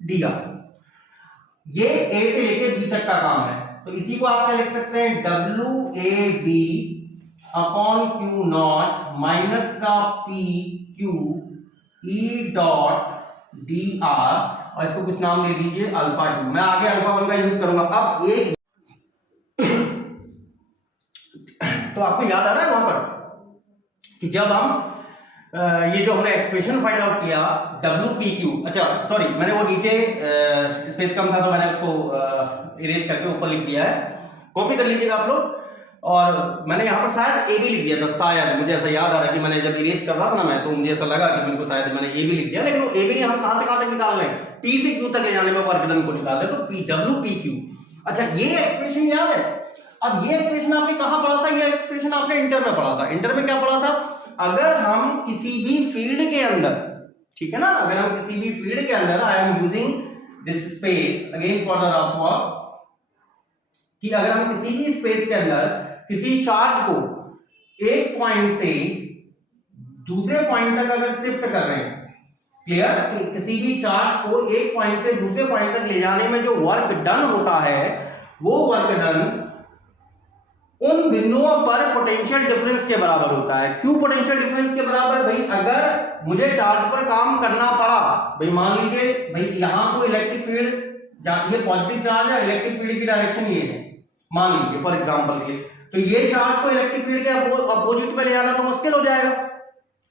dr। ये A से लेके B तक का काम है, तो इसी को आप क्या लिख सकते हैं, WAB अपॉन Q0 माइनस का PQ E डॉट dr, और इसको कुछ नाम दे दीजिए अल्फा 2। मैं आगे अल्फा 1 का यूज करूंगा। अब ये तो आपको याद आ रहा है वहां पर कि जब हम ये जो हमने एक्सप्रेशन फाइंड आउट किया WPQ, अच्छा सॉरी मैंने वो नीचे स्पेस कम था तो मैंने उसको इरेज करके ऊपर लिख दिया है, कॉपी कर लीजिएगा आप लोग। और मैंने यहाँ पर शायद AB लिख दिया था, शायद मुझे ऐसा याद आ रहा है कि मैंने जब इरेज कर रहा था ना मैं, तो मुझे ऐसा लगा कि मेरे को शायद मैंने AB लिख दिया, लेकिन वो AB हम कहाँ से कहाँ तक निकाल रहे हैं, P से Q तक ले जाने में वर्क डन को निकाल रहे हैं, तो WPQ। अच्छा ये एक्सप्रेशन याद है? अब ये एक्सप्रेशन आपने कहाँ पढ़ा था? ये एक्सप्रेशन आपने इंटर में पढ़ा था। इंटर में क्या पढ़ा था? अगर हम किसी भी फील्ड के अंदर, ठीक है ना, अगर हम किसी भी फील्ड के अंदर, I am using this space again for the rough work, कि अगर हम किसी भी स्पेस के अंदर किसी चार्ज को एक पॉइंट से दूसरे पॉइंट तक अगर शिफ्ट कर रहे हैं, क्लियर, किसी भी चार्ज को एक पॉइंट से दूसरे पॉइंट तक ले जाने में जो वर्क डन होता है, वो वर्क डन उन बिंदुओं पर पोटेंशियल डिफरेंस के बराबर होता है। क्यों पोटेंशियल डिफरेंस के बराबर? भाई अगर मुझे चार्ज पर काम करना पड़ा, भाई मान लीजिए भाई यहां को इलेक्ट्रिक फील्ड, ये पॉजिटिव चार्ज है, इलेक्ट्रिक फील्ड की डायरेक्शन ये है, मान लीजिए फॉर एग्जांपल के लिए, तो ये चार्ज को इलेक्ट्रिक फील्ड के अपोजिट में ले जाना तो मुश्किल हो जाएगा।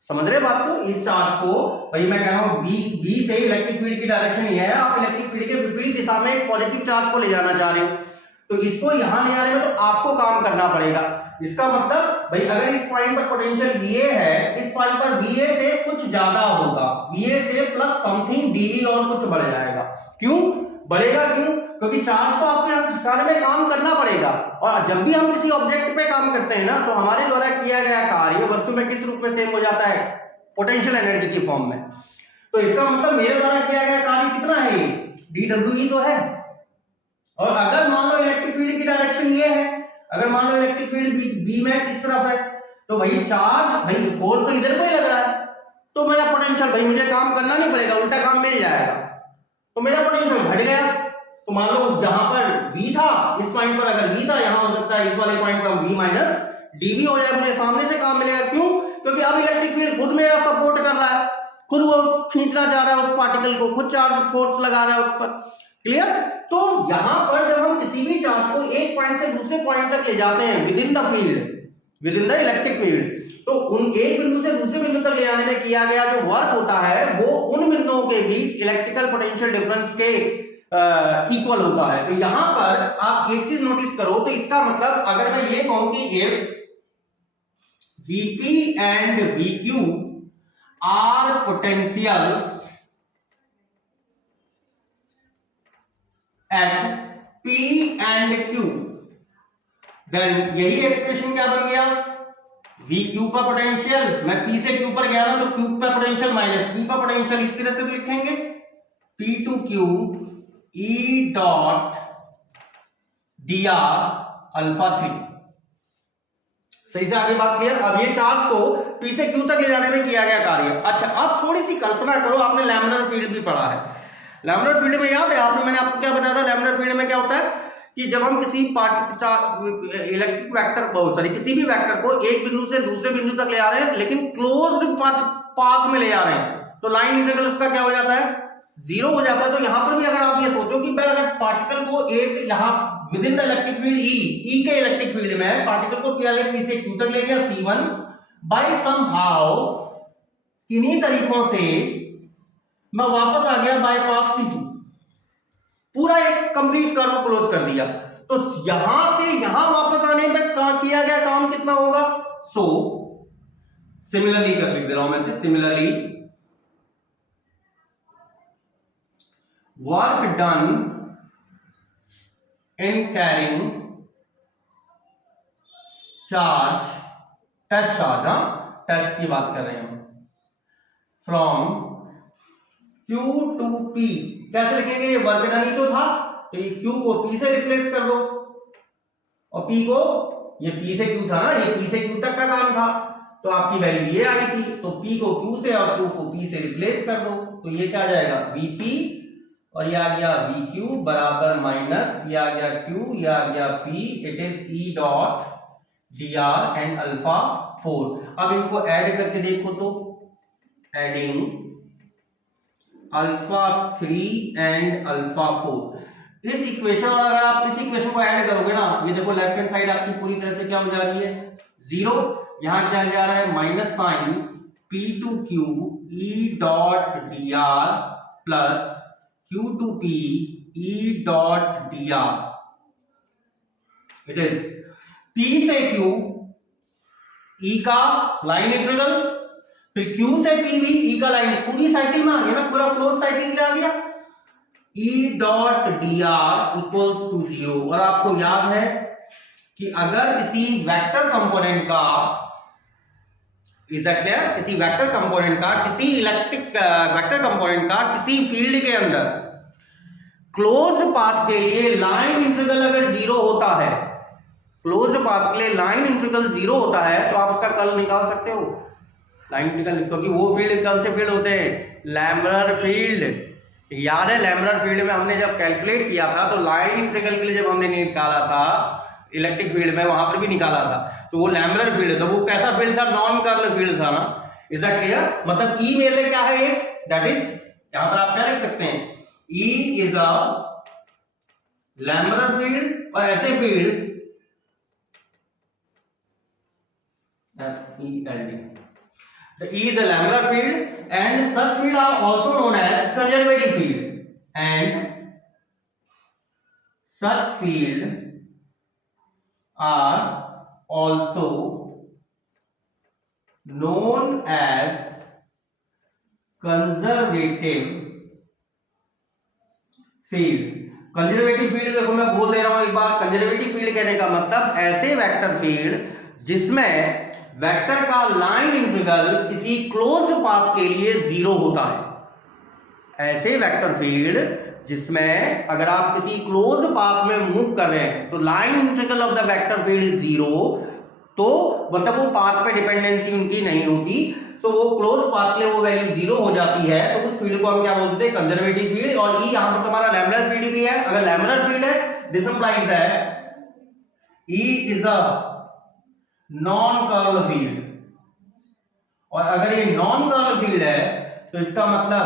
समझ रहे बात को? इस चार्ज को भाई मैं कह रहा हूं बी से इलेक्ट्रिक फील्ड की डायरेक्शन ये है, आप इलेक्ट्रिक फील्ड के विपरीत दिशा में एक पॉजिटिव चार्ज को ले जाना चाह रहे हो, तो इसको यहां ले आने में तो आपको काम करना पड़ेगा। इसका मतलब भाई अगर इस पॉइंट पर पोटेंशियल VA है, इस पॉइंट पर VA से कुछ ज्यादा होगा, VA से प्लस समथिंग DV और कुछ बढ़ जाएगा। क्यों बढ़ेगा? क्यों? क्योंकि चार्ज को आपके यहाँ खिसकाने में काम करना पड़ेगा, और जब भी हम किसी ऑब्जेक्ट पे काम करते हैं ना, तो हमारे द्वारा किया गया कार्य वस्तु में किस रूप में सेम हो जाता है? पोटेंशियल एनर्जी की फॉर्म में। तो इसका मतलब मेरे द्वारा किया गया कार्य कितना है? dWe तो है। और अगर मान लो इलेक्ट्रिक फील्ड की डायरेक्शन ये है, अगर मान लो इलेक्ट्रिक फील्ड बी में इस तरफ है, तो भाई चार्ज, भाई फोर्स तो इधर को ही लग रहा है, तो मेरा पोटेंशियल, भाई मुझे काम करना नहीं पड़ेगा, उल्टा काम मिल जाएगा, तो मेरा पोटेंशियल घट गया। तो मान लो जहां पर V था, इस पॉइंट पर अगर V था, यहां हो सकता है इस वाले पॉइंट पर V माइनस DV हो जाए, मुझे सामने से काम मिलेगा। क्यों? क्योंकि अब इलेक्ट्रिक फील्ड खुद मेरा सपोर्ट कर रहा है, खुद वो खींचना चाह रहा है उस पार्टिकल को, खुद चार्ज फोर्स लगा रहा है उस पर। क्लियर? तो यहां पर जब हम किसी भी चार्ज को एक पॉइंट से दूसरे पॉइंट तक ले जाते हैं with in the field, with in the electric field, तो उन एक बिंदु से दूसरे बिंदु तक ले जाने में किया गया जो वर्क होता है, वो उन बिंदुओं के बीच इलेक्ट्रिकल पोटेंशियल डिफरेंस के इक्वल होता है। तो यहां पर आप एक चीज नोटिस करो, तो इसका मतलब अगर मैं ये कहूं कि if VP and VQ are potentials at P and Q, then यही एक्सप्रेशन क्या बन गया? VQ का पोटेंशियल, मैं P से Q पर गया ना, तो Q का पोटेंशियल माइनस P का पोटेंशियल, इस तरह से भी लिखेंगे P to Q E dot dr alpha 3। सही से आगे बात क्लियर? अब ये चार्ज को P से Q तक ले जाने में किया गया कार्य। अच्छा अब थोड़ी सी कल्पना करो, आपने लैमिनार फील्ड भी पढ़ा है, लैमिनार फील्ड में याद है आपने, मैंने आपको क्या बताया था? लैमिनार फील्ड में क्या होता है कि जब हम किसी इलेक्ट्रिक वेक्टर, सॉरी किसी भी वेक्टर को एक बिंदु से दूसरे बिंदु तक ले आ रहे हैं, लेकिन क्लोज्ड पाथ में ले आ रहे हैं, तो लाइन इंटीग्रल उसका क्या हो जाता है? 0 हो जाता है। तो यहां पर भी अगर आप ये सोचो कि मैं अगर पार्टिकल को A से यहां with in the electric field E के इलेक्ट्रिक फील्ड में पार्टिकल को पहले P से Q तक ले गया C1, बाय समहाउ किन्हीं तरीकों से मैं वापस आ गया बाय पाथ C2, पूरा एक कंप्लीट कर्व क्लोज कर दिया, तो यहां से यहां वापस आने पे किया गया काम कितना होगा? सो सिमिलरली कर लिख दे रहा हूं मैं, similarly work done in carrying charge, test charge, test की बात कर रहे हैं फ्रॉम Q टू P, कैसे लिखेंगे? ये वर्क डन ही तो था, तो ये Q को P से रिप्लेस कर दो, और P को, ये P से Q था ना, ये P से Q तक का काम था, तो आपकी वैल्यू ये आई थी, तो P को Q से और Q को P से रिप्लेस कर दो, तो ये क्या आ जाएगा? VP, और ये आ गया VQ बराबर माइनस, ये आ गया Q, ये आ गया P, it is E dot dr and alpha 4। अब इनको ऐड करके देखो, तो एडिंग अल्फा 3 एंड अल्फा 4, इस इक्वेशन, और अगर आप इस इक्वेशन को ऐड करोगे ना, ये देखो लेफ्ट हैंड साइड आपकी पूरी तरह से क्या हो जा रही है? 0, यहां क्या जा रहा है? Minus sign P to Q E dot dr plus Q to P E dot dr, it is P से Q E का लाइन इंटीग्रल, फिर Q से P भी E का लाइन, पूरी साइकिल में आ गया ना, पूरा क्लोज साइकिल में आ गया। E dot dr equals to 0। और आपको याद है कि अगर किसी वेक्टर कंपोनेंट का, इज दैट क्लियर, किसी वेक्टर कंपोनेंट का, किसी इलेक्ट्रिक वेक्टर कंपोनेंट का किसी फील्ड के अंदर क्लोज पाथ के लिए लाइन इंटीग्रल अगर 0 होता है, क्लोज पाथ के लिए लाइन इंटीग्रल 0 होता है, तो आप उसका कर्ल निकाल सकते हो। लाइन इंटीग्रल, क्योंकि वो फील्ड कौन से फील्ड होते हैं, लैमलर फील्ड। याद है लैमलर फील्ड में हमने जब कैलकुलेट किया था तो लाइन इंटीग्रल के लिए जब हमने निकाला था इलेक्ट्रिक फील्ड में, वहां पर भी निकाला था, तो वो लैमलर फील्ड था। वो कैसा फील्ड था, नॉन कर्ल फील्ड था ना। Is that clear? मतलब ई मेरे लिए क्या है, एक दैट इज, यहां पर आप क्या लिख सकते हैं, ई इज अ लैमलर फील्ड, और ऐसे field the E is a laminar field and such field are also known as conservative field, and such field are also known as conservative field। Conservative field देखो मैं बोल दे रहा हूं एक बार, conservative field कहने का मतलब ऐसे वेक्टर फील्ड जिसमें वेक्टर का लाइन इंटीग्रल किसी क्लोज्ड पाथ के लिए 0 होता है। ऐसे वेक्टर फील्ड जिसमें अगर आप किसी क्लोज्ड पाथ में मूव कर रहे हैं तो line integral of the vector field is 0, तो मतलब वो पाथ पे डिपेंडेंसी उनकी नहीं होती, तो वो क्लोज पाथ के लिए वो वैल्यू 0 हो जाती है, तो उस फील्ड को हम क्या बोलते हैं, कंजर्वेटिव फील्ड। और ई यहां पर तुम्हारा लैमिनर फील्ड भी है। अगर लैमिनर फील्ड है, this implies that E is a non curl field, और अगर ये नॉन कर्ल फील्ड है तो इसका मतलब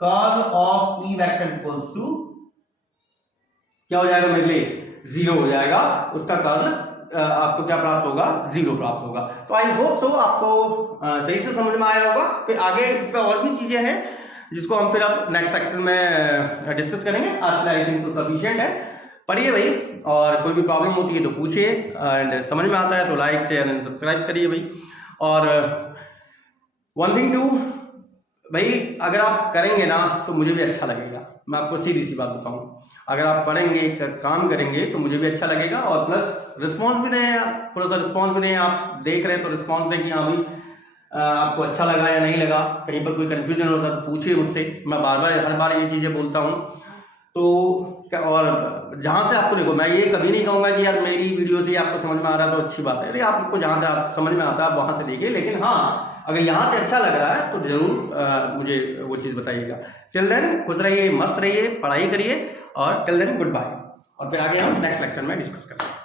curl of E vector equals to क्या हो जाएगा मेरे लिए, 0 हो जाएगा। उसका कर्ल आपको क्या प्राप्त होगा, 0 प्राप्त होगा। तो आई होप सो आपको सही से समझ में आया होगा। फिर आगे इस पे और भी चीजें हैं जिसको हम फिर अब नेक्स्ट सेक्शन में डिस्कस करेंगे। आज आई थिंक तो सफिशिएंट है, पढ़िए भाई, और कोई भी प्रॉब्लम होती है तो पूछिए, एंड समझ में आता है तो लाइक शेयर एंड सब्सक्राइब करिए भाई। और वन थिंग टू भाई, अगर आप करेंगे ना तो मुझे भी अच्छा लगेगा। मैं आपको सीधी सी बात बताऊं, अगर आप पढ़ेंगे, काम करेंगे तो मुझे भी अच्छा लगेगा, और प्लस रिस्पॉन्स भी दें यार, थोड़ा सा रिस्पॉन्स भी दें। आप देख रहे हैं तो रिस्पॉन्स दें कि हाँ भाई आपको अच्छा लगा या नहीं लगा, कहीं पर कोई कन्फ्यूजन होता तो पूछिए मुझसे। मैं बार बार हर बार ये चीज़ें बोलता हूँ। तो और जहाँ से आपको, देखो मैं ये कभी नहीं कहूँगा कि यार मेरी वीडियो से आपको समझ में आ रहा है तो अच्छी बात है, आपको जहाँ से आप समझ में आता है आप वहाँ से देखिए, लेकिन हाँ अगर यहाँ से अच्छा लग रहा है तो जरूर मुझे वो चीज़ बताइएगा। टिल देन खुश रहिए, मस्त रहिए, पढ़ाई करिए, और टिल देन गुड बाय। और फिर आगे हम नेक्स्ट लेक्चर में डिस्कस करेंगे।